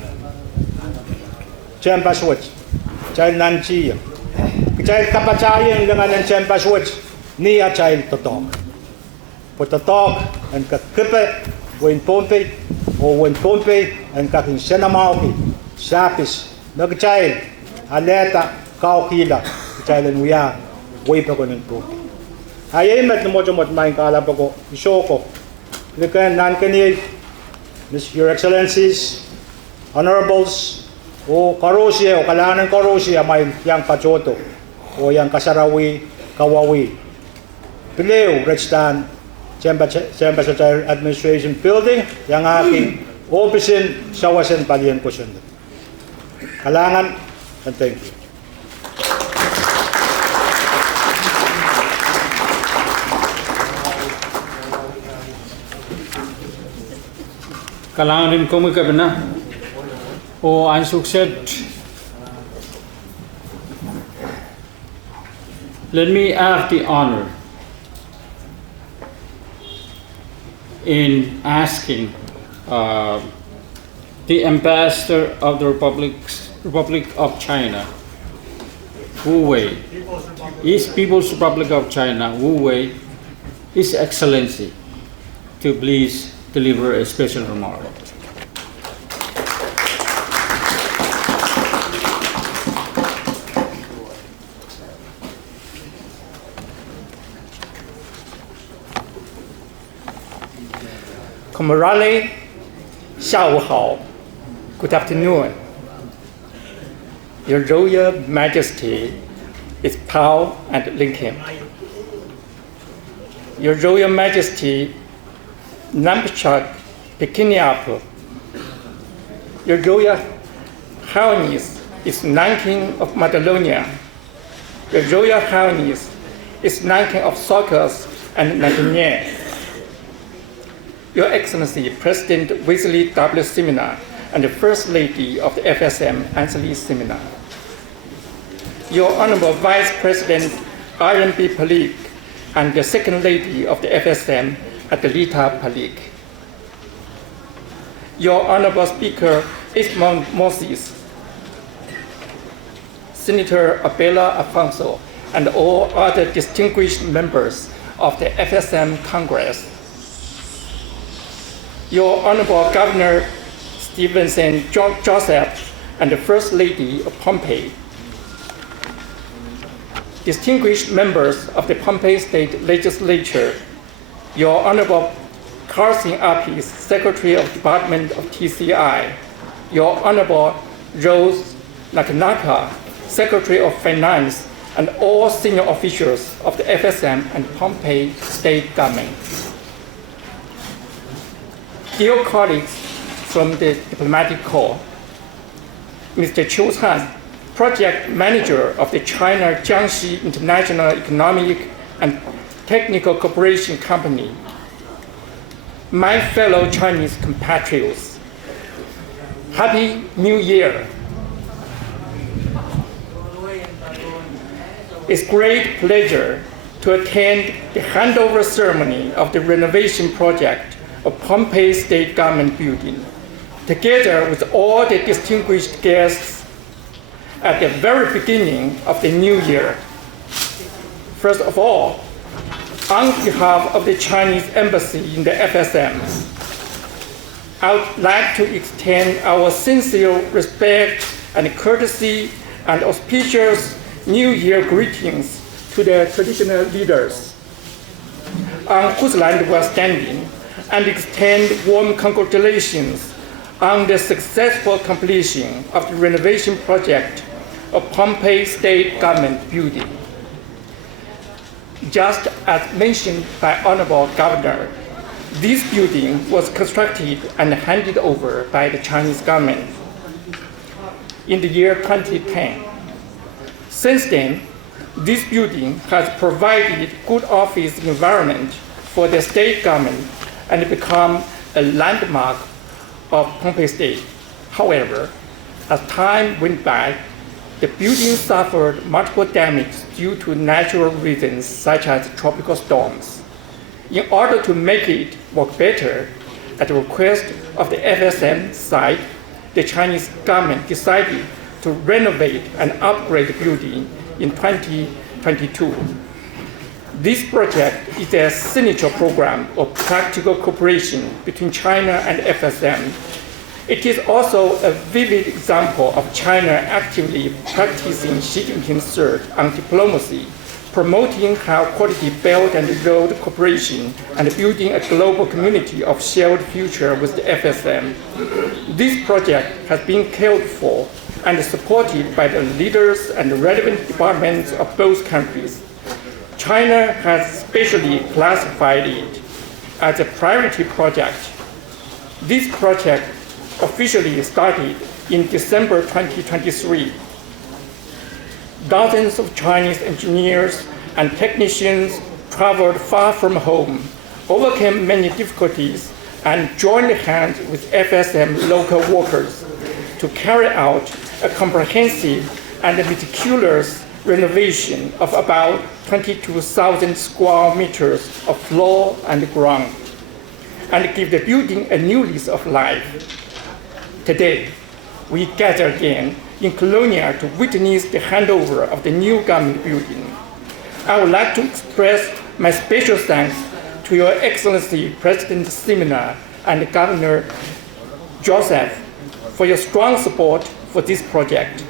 Champa Switch, Child Nanchi, Child Kapachayang dengan Champa Switch. Ni a child to talk. Put to talk and kakipe when Pohnpei or when Pohnpei and kaking Senamauki, Sapis, Nagchild, Aleta, Kaukila, child and we are way back on Pohnpei. I aim at the Mojamot Mine Kalabago, Ishoko, Likan Nankani, Your Excellencies, Honorables, O Karosia, O Kalanan Karosia, my young Pachoto, O young Kasarawi, Kawawi. Pileo, Rechtan, Chamber Administration Building, yang aking opisin sa wasan palian ko sunod. Kalangan, and thank you. Kalangan rin ko magkabina o ang sukset. Let me have the honor in asking the Ambassador of the Republic of China, Wu Wei, People's Republic of China, Wu Wei, His Excellency, to please deliver a special remark. Comrade, 下午好 Good afternoon. Your Royal Majesty is Paul and Lincoln. Your Royal Majesty, Namchak, picking up. Your Royal Highness is Nanking of Macedonia. The Royal Highness is Nanking of Sorcas and Natanier. Your Excellency, President Wesley W. Seminar and the First Lady of the FSM, Ansley Seminar. Your Honorable Vice President, Iron B. Palik, and the Second Lady of the FSM, Adelita Palik. Your Honorable Speaker, Ismail Moses, Senator Abela Afonso, and all other distinguished members of the FSM Congress. Your Honorable Governor Stevenson Joseph and the First Lady of Pohnpei. Distinguished members of the Pohnpei State Legislature, Your Honorable Carson Apis, Secretary of Department of TCI, Your Honorable Rose Nakanaka, Secretary of Finance, and all senior officials of the FSM and Pohnpei State Government. Dear colleagues from the Diplomatic Corps, Mr. Qiu Han, Project Manager of the China Jiangxi International Economic and Technical Cooperation Company, my fellow Chinese compatriots, Happy New Year. It's great pleasure to attend the handover ceremony of the renovation project of Pohnpei State Government Building, together with all the distinguished guests at the very beginning of the new year. First of all, on behalf of the Chinese Embassy in the FSM, I would like to extend our sincere respect and courtesy and auspicious New Year greetings to the traditional leaders on whose land we are standing, and extend warm congratulations on the successful completion of the renovation project of Pohnpei State Government Building. Just as mentioned by Honorable Governor, this building was constructed and handed over by the Chinese government in the year 2010. Since then, this building has provided good office environment for the state government and become a landmark of Pohnpei State. However, as time went by, the building suffered multiple damage due to natural reasons such as tropical storms. In order to make it work better, at the request of the FSM side, the Chinese government decided to renovate and upgrade the building in 2022. This project is a signature program of practical cooperation between China and FSM. It is also a vivid example of China actively practicing Xi Jinping's third on diplomacy, promoting high-quality Belt and Road cooperation and building a global community of shared future with the FSM. This project has been cared for and supported by the leaders and relevant departments of both countries. China has specially classified it as a priority project. This project officially started in December 2023. Dozens of Chinese engineers and technicians traveled far from home, overcame many difficulties, and joined hands with FSM local workers to carry out a comprehensive and meticulous renovation of about 22,000 square meters of floor and ground, and give the building a new lease of life. Today, we gather again in Colonia to witness the handover of the new government building. I would like to express my special thanks to Your Excellency President Seminar and Governor Joseph for your strong support for this project.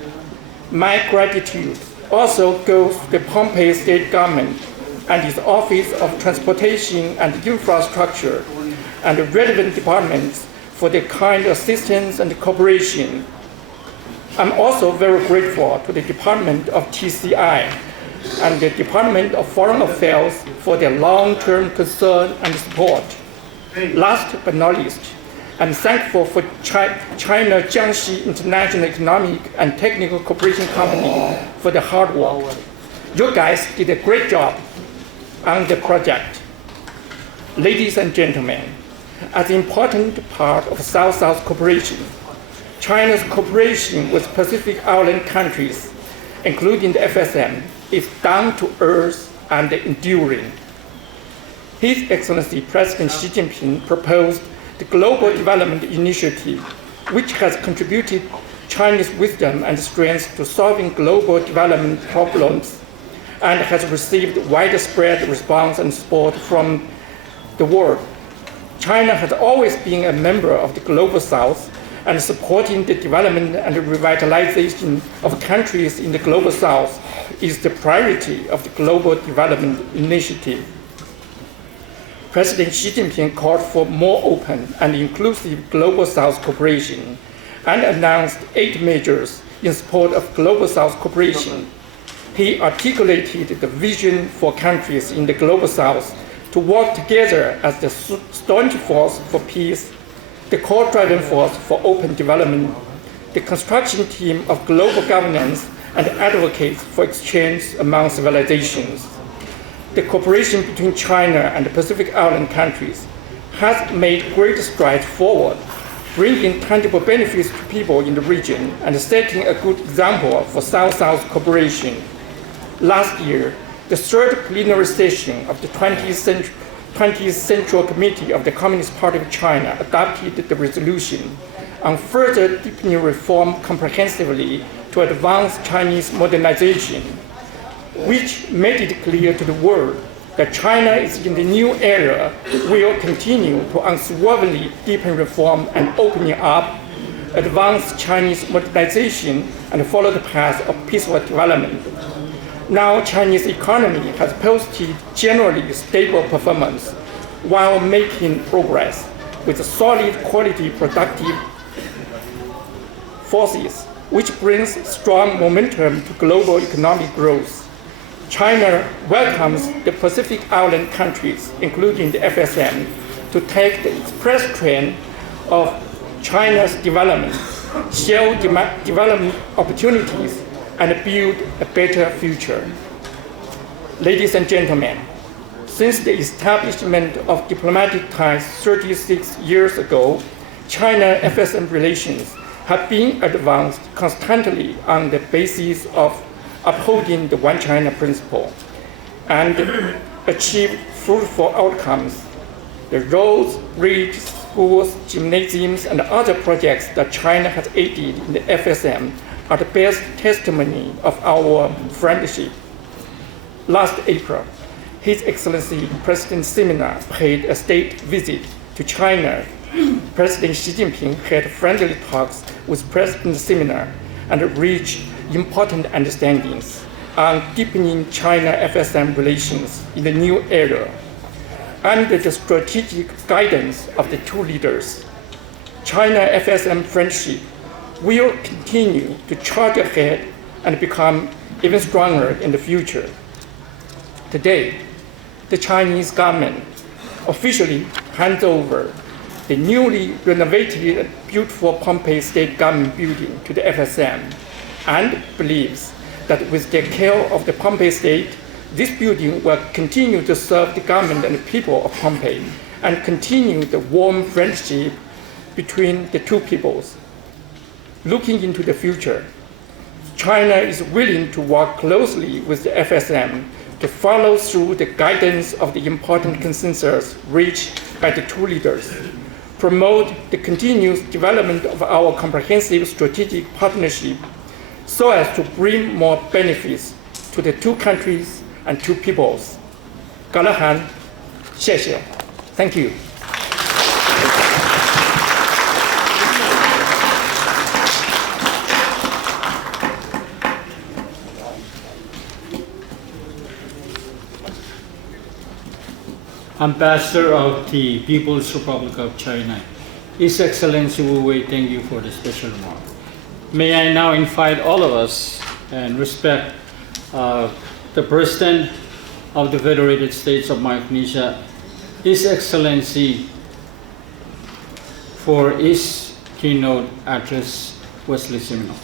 My gratitude also goes to the Pohnpei State Government and its Office of Transportation and Infrastructure and the relevant departments for the kind assistance and cooperation. I'm also very grateful to the Department of TCI and the Department of Foreign Affairs for their long-term concern and support. Last but not least, I'm thankful for China Jiangxi International Economic and Technical Cooperation Company for the hard work. You guys did a great job on the project. Ladies and gentlemen, as an important part of South-South cooperation, China's cooperation with Pacific Island countries, including the FSM, is down to earth and enduring. His Excellency President Xi Jinping proposed the Global Development Initiative, which has contributed Chinese wisdom and strength to solving global development problems and has received widespread response and support from the world. China has always been a member of the Global South, and supporting the development and revitalization of countries in the Global South is the priority of the Global Development Initiative. President Xi Jinping called for more open and inclusive Global South cooperation and announced 8 measures in support of Global South cooperation. He articulated the vision for countries in the Global South to work together as the staunch force for peace, the core driving force for open development, the construction team of global governance, and advocates for exchange among civilizations. The cooperation between China and the Pacific Island countries has made great strides forward, bringing tangible benefits to people in the region and setting a good example for South-South cooperation. Last year, the third plenary session of the 20th Central Committee of the Communist Party of China adopted the resolution on further deepening reform comprehensively to advance Chinese modernization, which made it clear to the world that China is in the new era will continue to unswervingly deepen reform and opening up, advance Chinese modernization, and follow the path of peaceful development. Now, Chinese economy has posted generally stable performance while making progress with solid quality productive forces, which brings strong momentum to global economic growth. China welcomes the Pacific Island countries, including the FSM, to take the express train of China's development, share development opportunities, and build a better future. Ladies and gentlemen, since the establishment of diplomatic ties 36 years ago, China-FSM relations have been advanced constantly on the basis of upholding the One China principle and achieved fruitful outcomes. The roads, bridges, schools, gymnasiums, and other projects that China has aided in the FSM are the best testimony of our friendship. Last April, His Excellency President Seminar paid a state visit to China. President Xi Jinping had friendly talks with President Seminar and reached important understandings on deepening China-FSM relations in the new era. Under the strategic guidance of the two leaders, China-FSM friendship will continue to charge ahead and become even stronger in the future. Today, the Chinese government officially hands over the newly renovated and beautiful Pohnpei State Government Building to the FSM and believes that with the care of the Pohnpei State, this building will continue to serve the government and the people of Pohnpei and continue the warm friendship between the two peoples. Looking into the future, China is willing to work closely with the FSM to follow through the guidance of the important consensus reached by the two leaders, promote the continuous development of our comprehensive strategic partnership so as to bring more benefits to the two countries and two peoples. 感恩，谢谢 Thank you. Ambassador of the People's Republic of China, His Excellency Wu Wei, thank you for the special remark. May I now invite all of us and respect the President of the Federated States of Micronesia, His Excellency for his keynote address Wesley Seminar.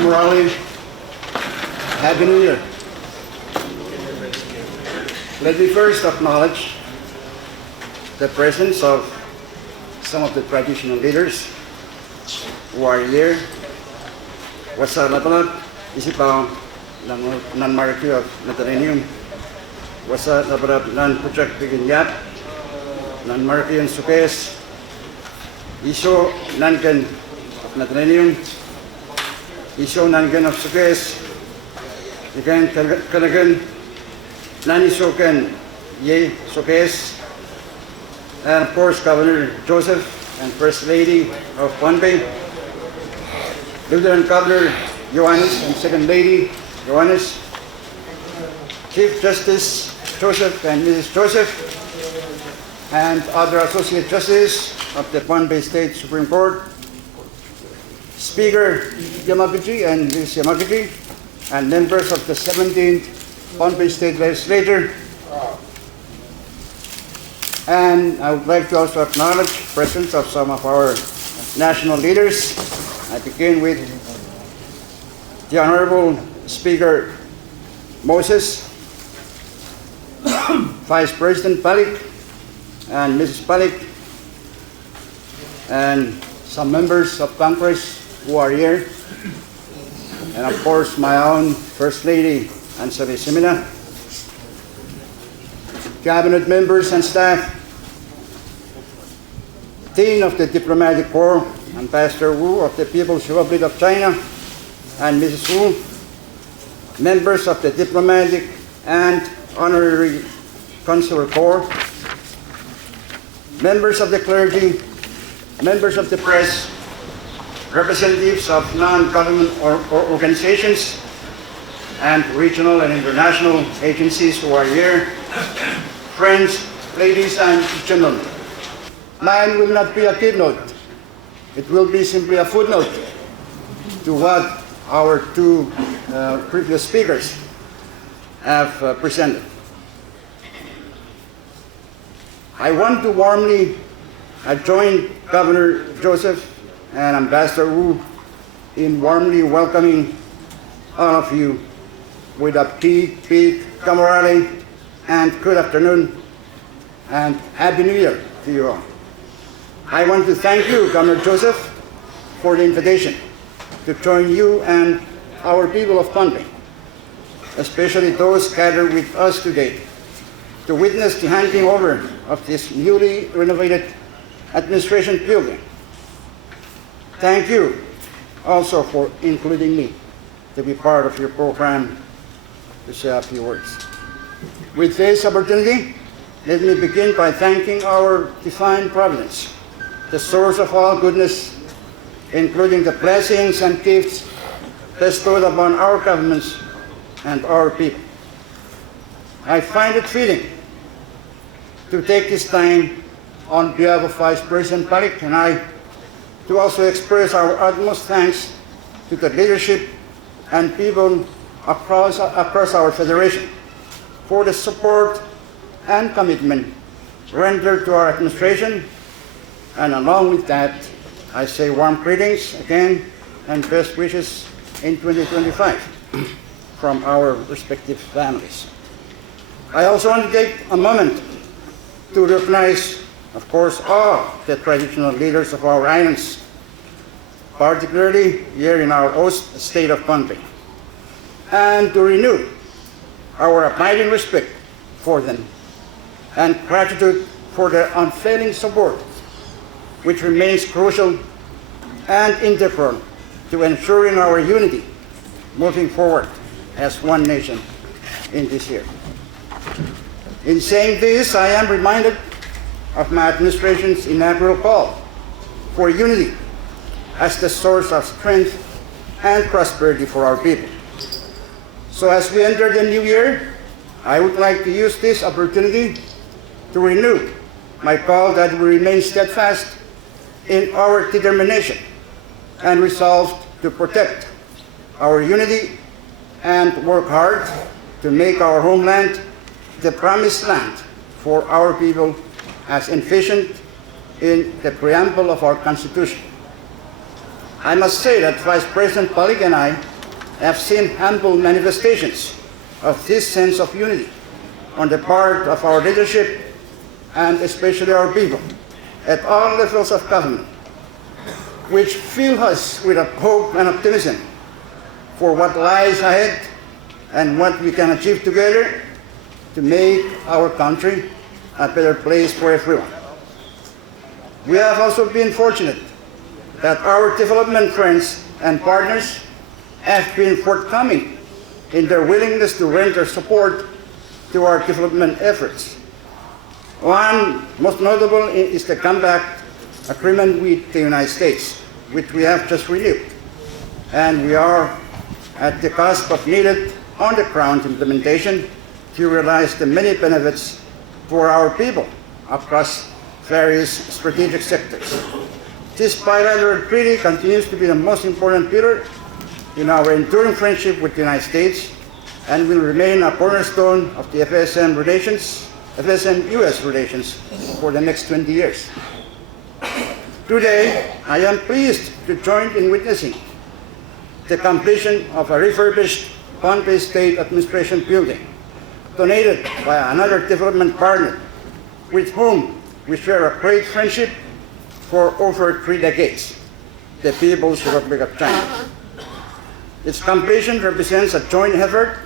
Morale, Happy New Year. Let me first acknowledge the presence of some of the traditional leaders who are here. Wasa Natalab, isipaw nan Marquis of Natalenium. Wasa Natalab nan Puchak Biginyap, nan Marquis and Sukes, Iso Nankan of Natalenium. Iso nangan of Sukes, again Kanagan, Nani Sokan Ye Sukes, and of course Governor Joseph and First Lady of Pohnpei, Lieutenant Governor Johannes and Second Lady Johannes, Chief Justice Joseph and Mrs. Joseph, and other Associate Justices of the Pohnpei State Supreme Court, Speaker Yamaguchi and Mrs. Yamaguchi, and members of the 17th Pohnpei State Legislature. And I would like to also acknowledge the presence of some of our national leaders. I begin with the Honorable Speaker Moses, Vice President Palik, and Mrs. Palik, and some members of Congress who are here, and of course my own First Lady, Ansari Simina, cabinet members and staff, Dean of the Diplomatic Corps, Ambassador Wu of the People's Republic of China, and Mrs. Wu, members of the Diplomatic and Honorary Consular Corps, members of the clergy, members of the press, representatives of non-government organizations and regional and international agencies who are here, friends, ladies and gentlemen. Mine will not be a keynote. It will be simply a footnote to what our two previous speakers have presented. I want to warmly join Governor Joseph and Ambassador Wu in warmly welcoming all of you with a big camaraderie and good afternoon and Happy New Year to you all. I want to thank you, Governor Joseph, for the invitation to join you and our people of Pohnpei, especially those gathered with us today, to witness the handing over of this newly renovated administration building. Thank you also for including me to be part of your program to say a few words. With this opportunity, let me begin by thanking our divine providence, the source of all goodness, including the blessings and gifts bestowed upon our governments and our people. I find it fitting to take this time on behalf of Vice President Palik and I to also express our utmost thanks to the leadership and people across our federation for the support and commitment rendered to our administration. And along with that, I say warm greetings again and best wishes in 2025 from our respective families. I also want to take a moment to recognize, of course, all the traditional leaders of our islands, particularly here in our host state of Pohnpei, and to renew our abiding respect for them and gratitude for their unfailing support, which remains crucial and integral to ensuring our unity moving forward as one nation in this year. In saying this, I am reminded of my administration's inaugural call for unity as the source of strength and prosperity for our people. So as we enter the new year, I would like to use this opportunity to renew my call that we remain steadfast in our determination and resolved to protect our unity and work hard to make our homeland the promised land for our people as envisioned in the preamble of our Constitution. I must say that Vice President Palik and I have seen ample manifestations of this sense of unity on the part of our leadership and especially our people at all levels of government, which fill us with hope and optimism for what lies ahead and what we can achieve together to make our country a better place for everyone. We have also been fortunate that our development friends and partners have been forthcoming in their willingness to render support to our development efforts. One most notable is the compact agreement with the United States, which we have just renewed. And we are at the cusp of needed on-the-ground implementation to realize the many benefits for our people across various strategic sectors. This bilateral treaty continues to be the most important pillar in our enduring friendship with the United States and will remain a cornerstone of the FSM-US relations for the next 20 years. Today, I am pleased to join in witnessing the completion of a refurbished Pohnpei State Administration building, donated by another development partner with whom we share a great friendship for over 3 decades, the People's Republic of China. Its completion represents a joint effort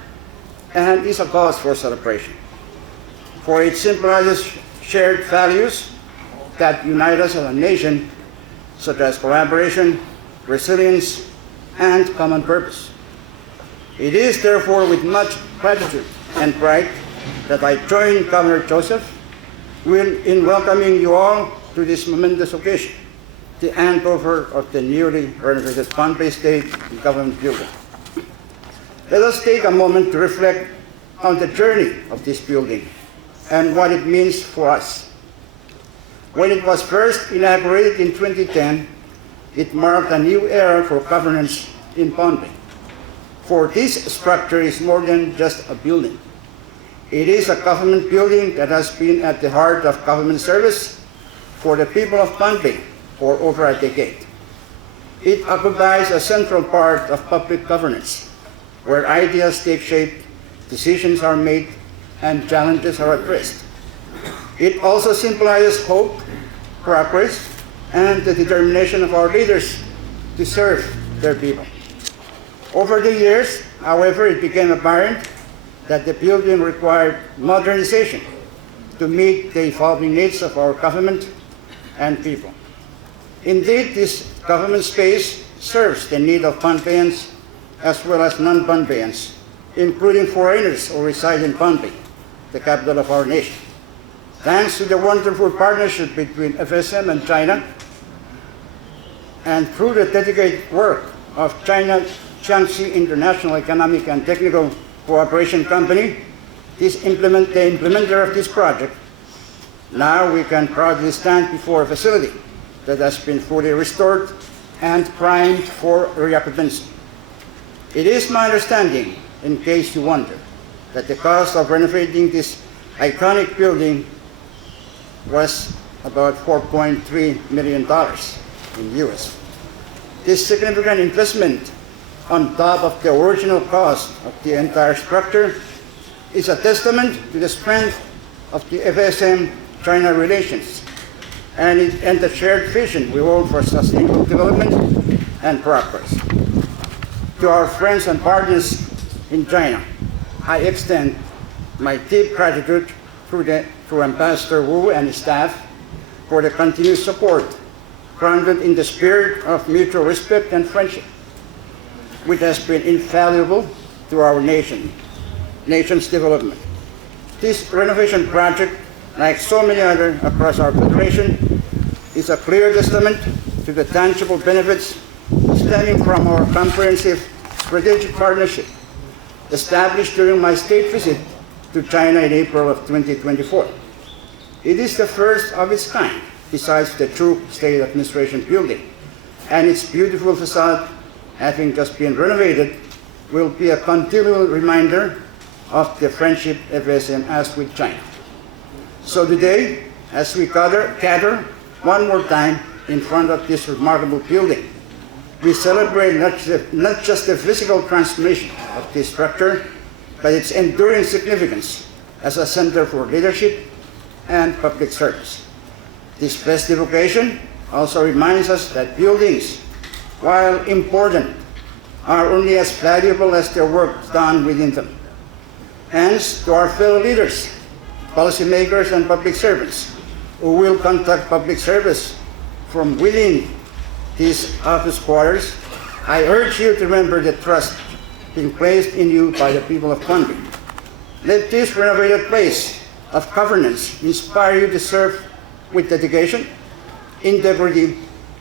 and is a cause for celebration, for it symbolizes shared values that unite us as a nation, such as collaboration, resilience, and common purpose. It is therefore with much gratitude and pride that I join Governor Joseph in welcoming you all to this momentous occasion, the handover of the newly renovated Pohnpei State Government Building. Let us take a moment to reflect on the journey of this building and what it means for us. When it was first inaugurated in 2010, it marked a new era for governance in Pohnpei. For this structure is more than just a building. It is a government building that has been at the heart of government service for the people of Pohnpei for over a decade. It occupies a central part of public governance, where ideas take shape, decisions are made, and challenges are addressed. It also symbolizes hope, progress, and the determination of our leaders to serve their people. Over the years, however, it became apparent that the building required modernization to meet the evolving needs of our government and people. Indeed, this government space serves the need of Pohnpeians as well as non-Pohnpeians, including foreigners who reside in Pohnpei, the capital of our nation. Thanks to the wonderful partnership between FSM and China, and through the dedicated work of China Jiangxi International Economic and Technical Cooperation Company, the implementer of this project, now we can proudly stand before a facility that has been fully restored and primed for reoccupancy. It is my understanding, in case you wonder, that the cost of renovating this iconic building was about $4.3 million in US. This significant investment on top of the original cost of the entire structure is a testament to the strength of the FSM-China relations and the shared vision we hold for sustainable development and progress. To our friends and partners in China, I extend my deep gratitude through Ambassador Wu and his staff for the continued support grounded in the spirit of mutual respect and friendship, which has been invaluable to our nation's development. This renovation project, like so many others across our federation, is a clear testament to the tangible benefits stemming from our comprehensive strategic partnership established during my state visit to China in April of 2024. It is the first of its kind, besides the true state administration building, and its beautiful facade, having just been renovated, will be a continual reminder of the friendship FSM has with China. So today, as we gather one more time in front of this remarkable building, we celebrate not just the physical transformation of this structure, but its enduring significance as a center for leadership and public service. This festive occasion also reminds us that buildings, while important, are only as valuable as the work done within them. Hence, to our fellow leaders, policymakers, and public servants who will conduct public service from within these office quarters, I urge you to remember the trust being placed in you by the people of Pohnpei. Let this renovated place of governance inspire you to serve with dedication, integrity,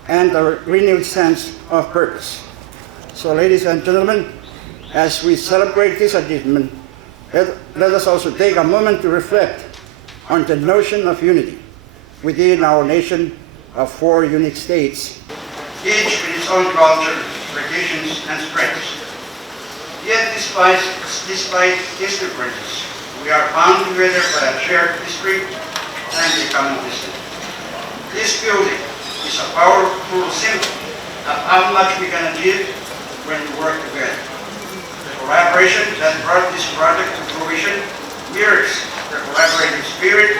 and a renewed sense of purpose. So, ladies and gentlemen, as we celebrate this achievement, let us also take a moment to reflect on the notion of unity within our nation of 4 unique states, each with its own culture, traditions, and strengths. Yet, despite these differences, we are bound together by a shared history and a common vision. This building is a powerful symbol of how much we can achieve when we work together. The collaboration that brought this project to fruition mirrors the collaborative spirit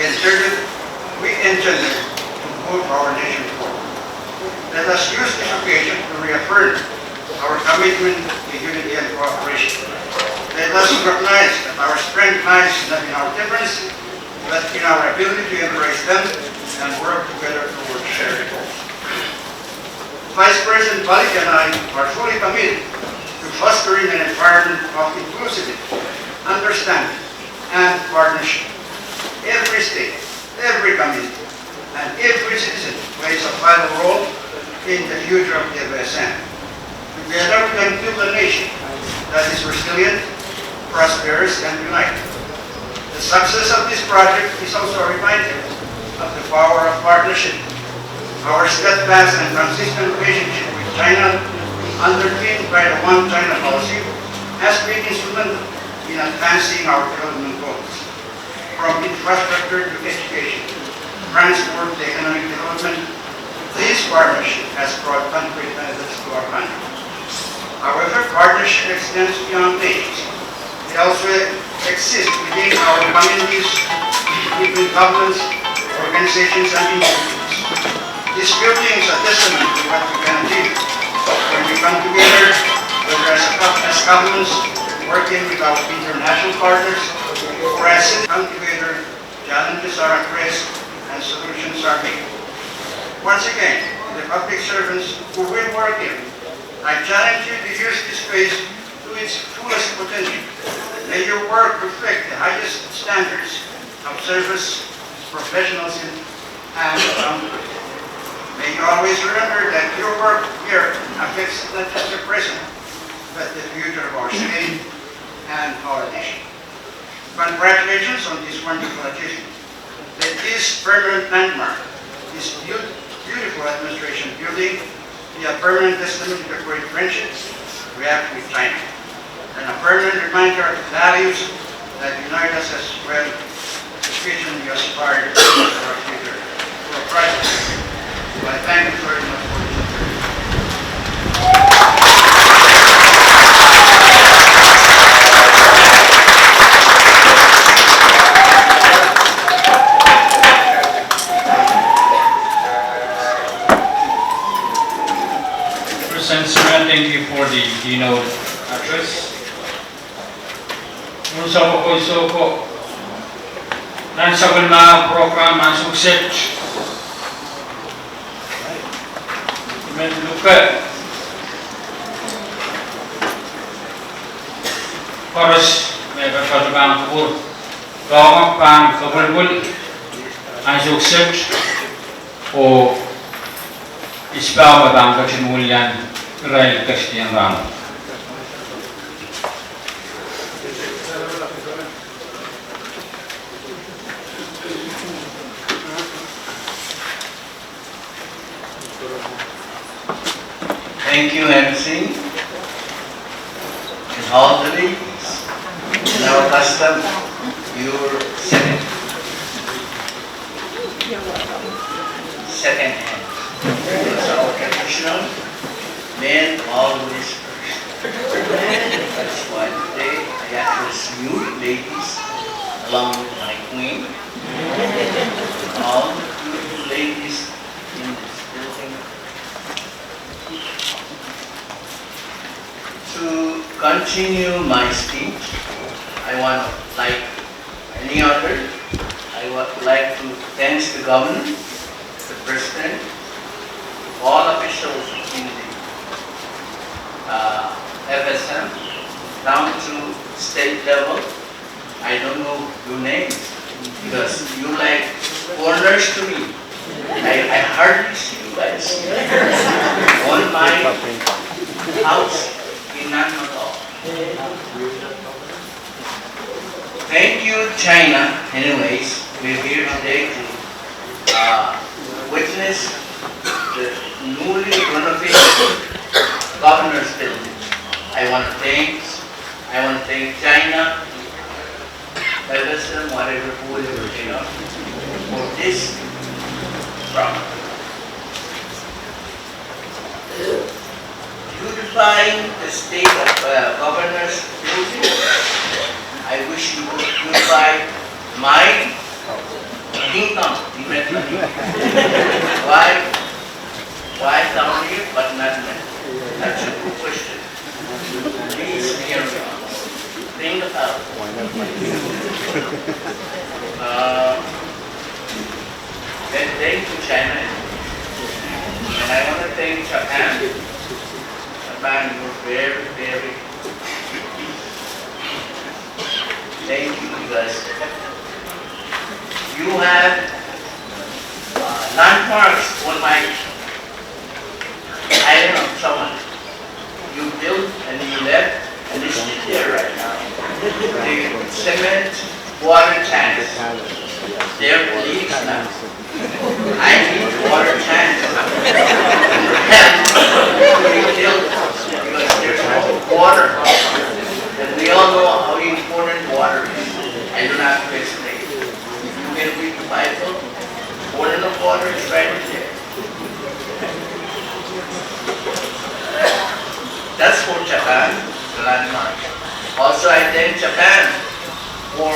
we engendered to move our nation forward. Let us use this occasion to reaffirm our commitment to unity and cooperation. Let us recognize that our strength lies not in our difference, but in our ability to embrace them and work together towards shared goals. Vice President Balik and I are fully committed to fostering an environment of inclusivity, understanding, and partnership. Every state, every community, and every citizen plays a vital role in the future of the FSM. Together we can build a nation that is resilient, prosperous, and united. The success of this project is also a reminder of the power of partnership. Our steadfast and consistent relationship with China, underpinned by the One China policy, has been instrumental in advancing our development goals. From infrastructure to education, transport to economic development, this partnership has brought concrete benefits to our country. However, partnership extends beyond nations. It also exists within our communities, between governments, organizations, and individuals. This building is a testament to what we can achieve when we come together, whether as governments working with our international partners, or as we come together, challenges are addressed and solutions are made. Once again, the public servants who will work here, I challenge you to use this space to its fullest potential. May your work reflect the highest standards of service, professionalism, and accountability. May you always remember that your work here affects not just the present, but the future of our state and our nation. Congratulations on this wonderful achievement. Let this permanent landmark, this beautiful administration building, be a permanent testament to the great friendship we have with China, and a permanent reminder of the values that unite us as well as the vision we aspire to for our future, for our project. I thank you very much for this President Surya, thank you for the keynote address. Unsa ko iso ko nan sa mga program ang success. Men lupa Paras may berkata pur kau pan kabul ang success o Ispaabadaan Kachinwulyan, Rail Kashtian Ram. Thank you, MC, and all the ladies. In our custom, your second hand. It's our traditional, men always first. That's why today I address you, ladies, along with my queen, all the beautiful ladies in this building. To continue my speech, I want, like any other, I would like to thank the governor, the president, all officials in the FSM, down to state level. I don't know your names because you like foreigners to me. I hardly see you guys on my house. None at all. Thank you, China. Anyways, we're here today to witness the newly renovated governor's building. I want to thank China, FSM, whatever, whoever, for this property. Beautifying the state of governor's building, I wish you would beautify my kingdom eventually. Why down here but not now? That's a good question. Please hear me. Think about it. Then thank you, China. And I want to thank Japan. Man, you're very, very. Thank you, guys. You have landmarks on my island of someone. You built and you left, and it's still there right now. The cement water tanks. They're leaks now. I need water tanks. Because there's no water. And we all know how important water is. I don't have to explain. If you can read the Bible, important of water is right there. That's for Japan, the landmark. Also, I thank Japan for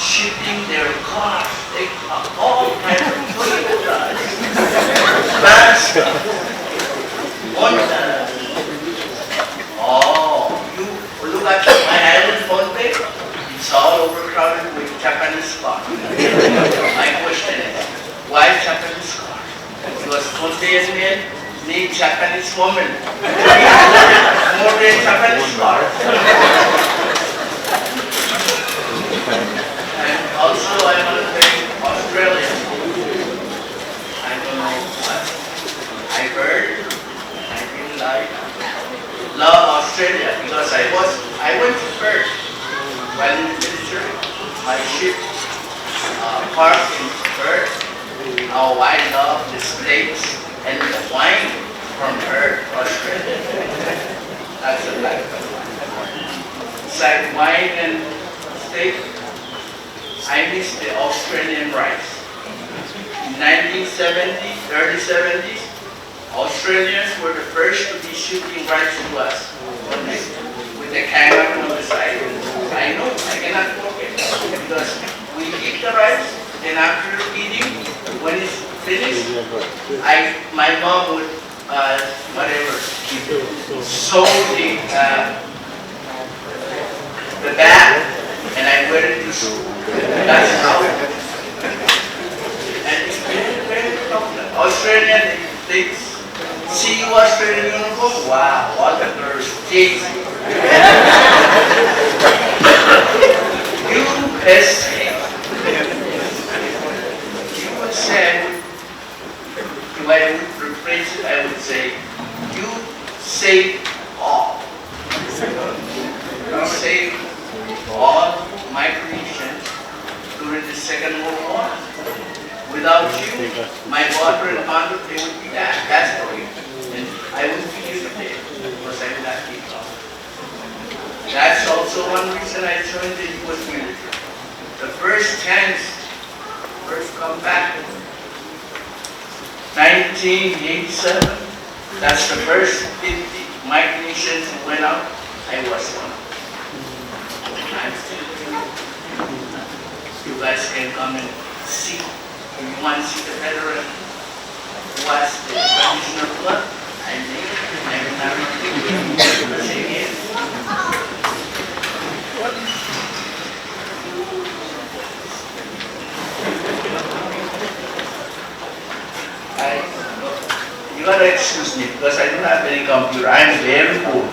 shipping their cars. They have all kinds of cars. Fast. Oh, you look at my island Pohnpei, it's all overcrowded with Japanese cars. My question is, why Japanese cars? Because Pohnpeian men need Japanese women. More than Japanese cars. And also I want to thank Australia. I don't know what I heard. Love Australia because I went to Perth while in the military. My ship parked in Perth. Oh, I love the steaks and the wine from Perth, Australia. That's a fact. Besides wine and steak, I miss the Australian rice. In 1970s, early 70s, Australians were the first to be shipping rice to us with the camera on the side. I know, I cannot forget because we eat the rice, then after eating, when it's finished, my mom would sew the bag, and I wear it to school. That's how. And it's very popular. Australian, they see you Australian uniform? Wow, all the girls chase you. USA. USA, I would say, you save all. You save all my creation during the Second World War. Without you, my water and Pohnpei would be that's for you. And I wouldn't be here today because I would not be gone. That's also one reason I joined the U.S. military. The first come back, 1987. That's the first 50 migrations went out. I was one. I'm still here. You guys can come and see. If you want to see the veteran who has the traditional blood, I'm there. I'm not saying it. You gotta excuse me because I don't have any computer. I'm very old.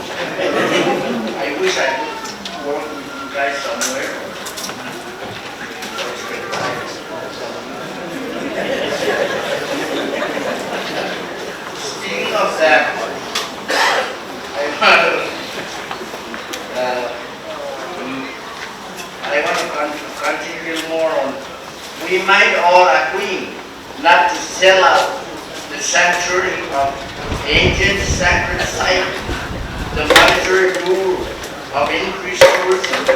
I wish I could work with you guys somewhere. Speaking of that, I want to continue a little more on. We might all agree not to sell out the sanctuary of ancient sacred site, the monetary rule of increased tourism,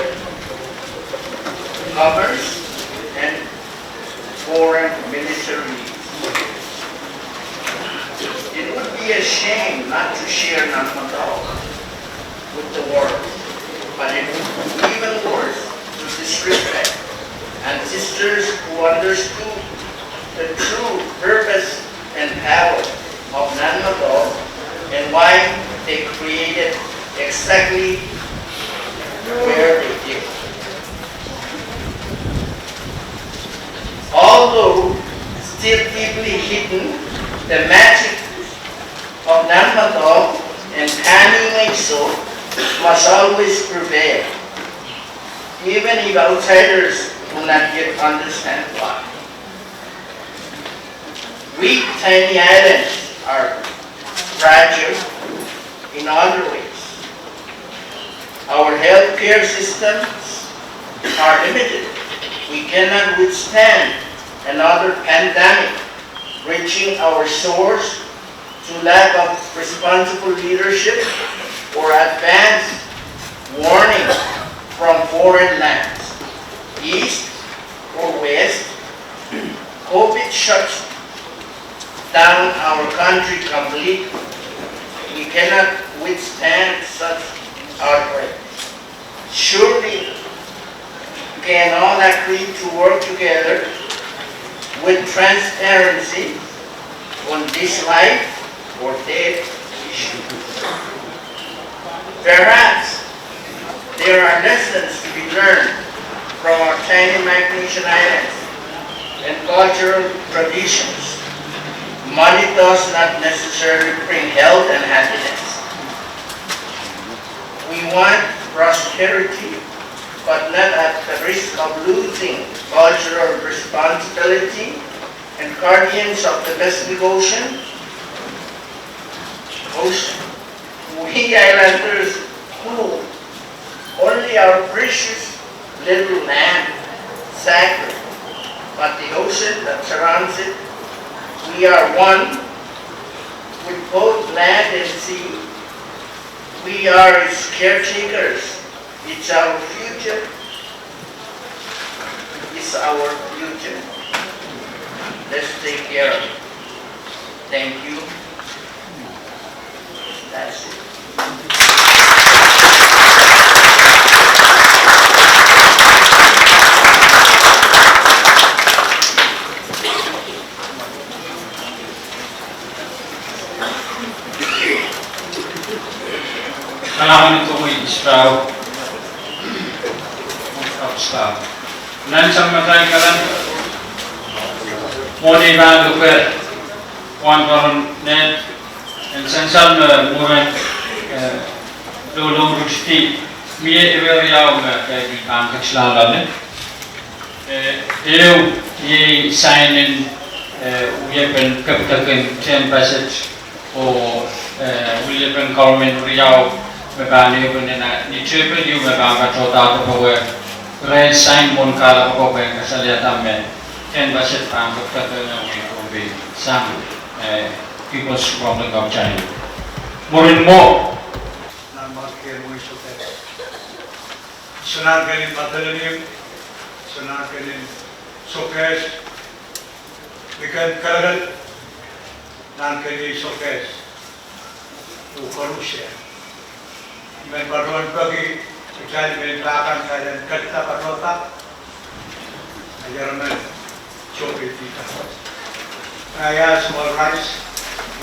commerce, and foreign military. It would be a shame not to share Nanmadao with the world, but it would be even worse to disrespect ancestors who understood the true purpose and power of Nanmadao and why they created exactly where they did. Although still deeply hidden, the magic of Nanmadao and Pohnpei must always prevail, even if outsiders do not yet understand why. We tiny islands are fragile in other ways. Our healthcare systems are limited. We cannot withstand another pandemic reaching our shores through lack of responsible leadership or advance warning from foreign lands. East or west, COVID shuts down our country completely. We cannot withstand such outbreak. Surely we can all agree to work together with transparency on this life or death issue. Perhaps there are lessons to be learned from our tiny Micronesian islands and cultural traditions. Money does not necessarily bring health and happiness. We want prosperity, but not at the risk of losing cultural responsibility and guardians of the Pacific Ocean. We islanders who only our precious little land sacred, but the ocean that surrounds it. We are one with both land and sea. We are its caretakers. It's our future. It's our future. Let's take care of it. Thank you. That's it. Kailangan ito ko i-straw. Nansang matay ka lang. Moni ba lupa? Kuan karon net. And sansal murang lulong rusti. Miye iberyaw nga kaya di pangkat slalom. Ew ye sign in uyepen kaptaken 10 passage o William Government Riau Megani Bunina Nichibu Meganga Chota Power Red Sign Mon Kala Power Saliatame and Basit Pam will be some People's Republic of China. More and more. Sunan kanin padalim, sunan kanin showcase, bikin kalagal, nan kanin showcase, ukarusya. Men paruan bagi, sekali men belakang kalian kita parota, ajar men showcase kita. Saya small rice,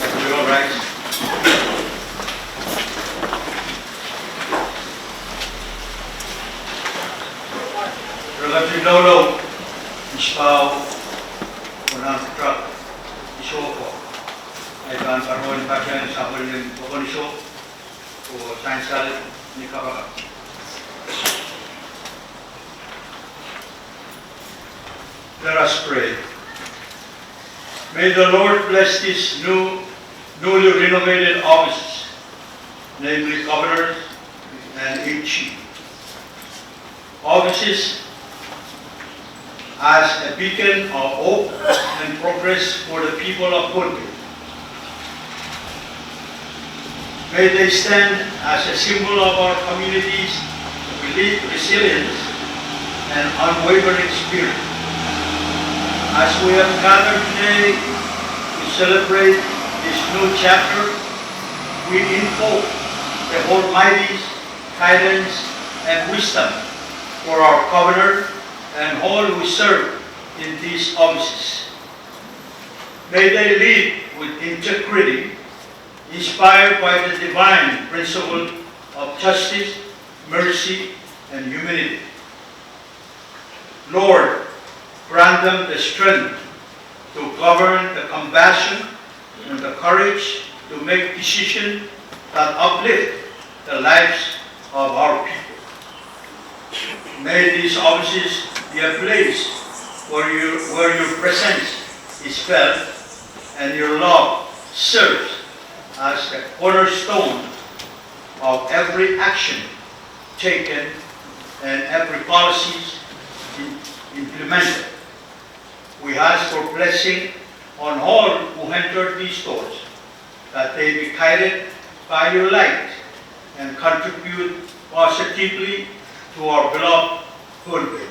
zero rice. Relative low, ispaw, unang truck, isoko. Ay kan parwan pasyan sa bulim pokoniso o sansal ni kabaga. Let us pray. May the Lord bless these newly renovated offices, namely governors and chief offices, as a beacon of hope and progress for the people of Pohnpei. May they stand as a symbol of our community's resilience and unwavering spirit. As we have gathered today to celebrate this new chapter, we invoke the Almighty's guidance and wisdom for our governor and all who serve in these offices. May they lead with integrity, inspired by the divine principle of justice, mercy, and humility. Lord, grant them the strength to govern, the compassion, and the courage to make decisions that uplift the lives of our people. May these offices be a place where your presence is felt and your love serves as the cornerstone of every action taken and every policy implemented. We ask for blessing on all who enter these doors, that they be guided by your light and contribute positively to our beloved Pohnpei.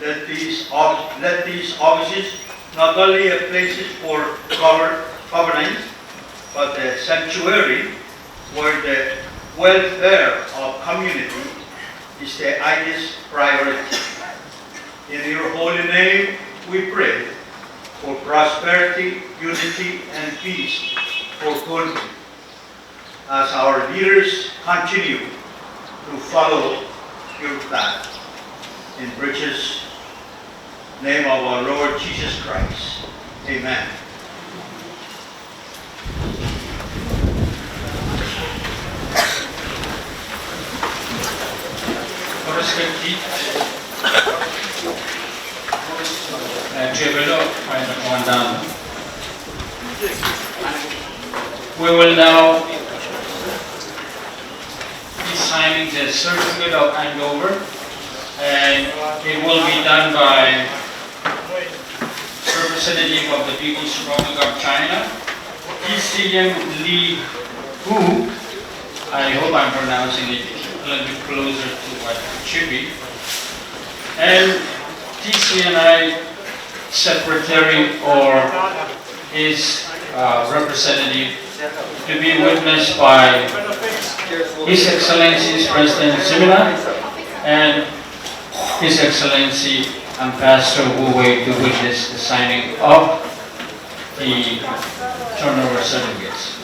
Let these offices not only be places for governance, but a sanctuary where the welfare of community is the highest priority. In your holy name, we pray for prosperity, unity, and peace for Pohnpei, as our leaders continue to follow your plan. In precious name of our Lord Jesus Christ. Amen. We will now be signing the certificate of handover, and it will be done by representative of the People's Republic of China, TCM Li Hu. I hope I'm pronouncing it a little bit closer to what it should be. And TCNI Secretary or his representative, to be witnessed by His Excellency President Simina and His Excellency Ambassador Wu Wei, to witness the signing of the turnover certificates.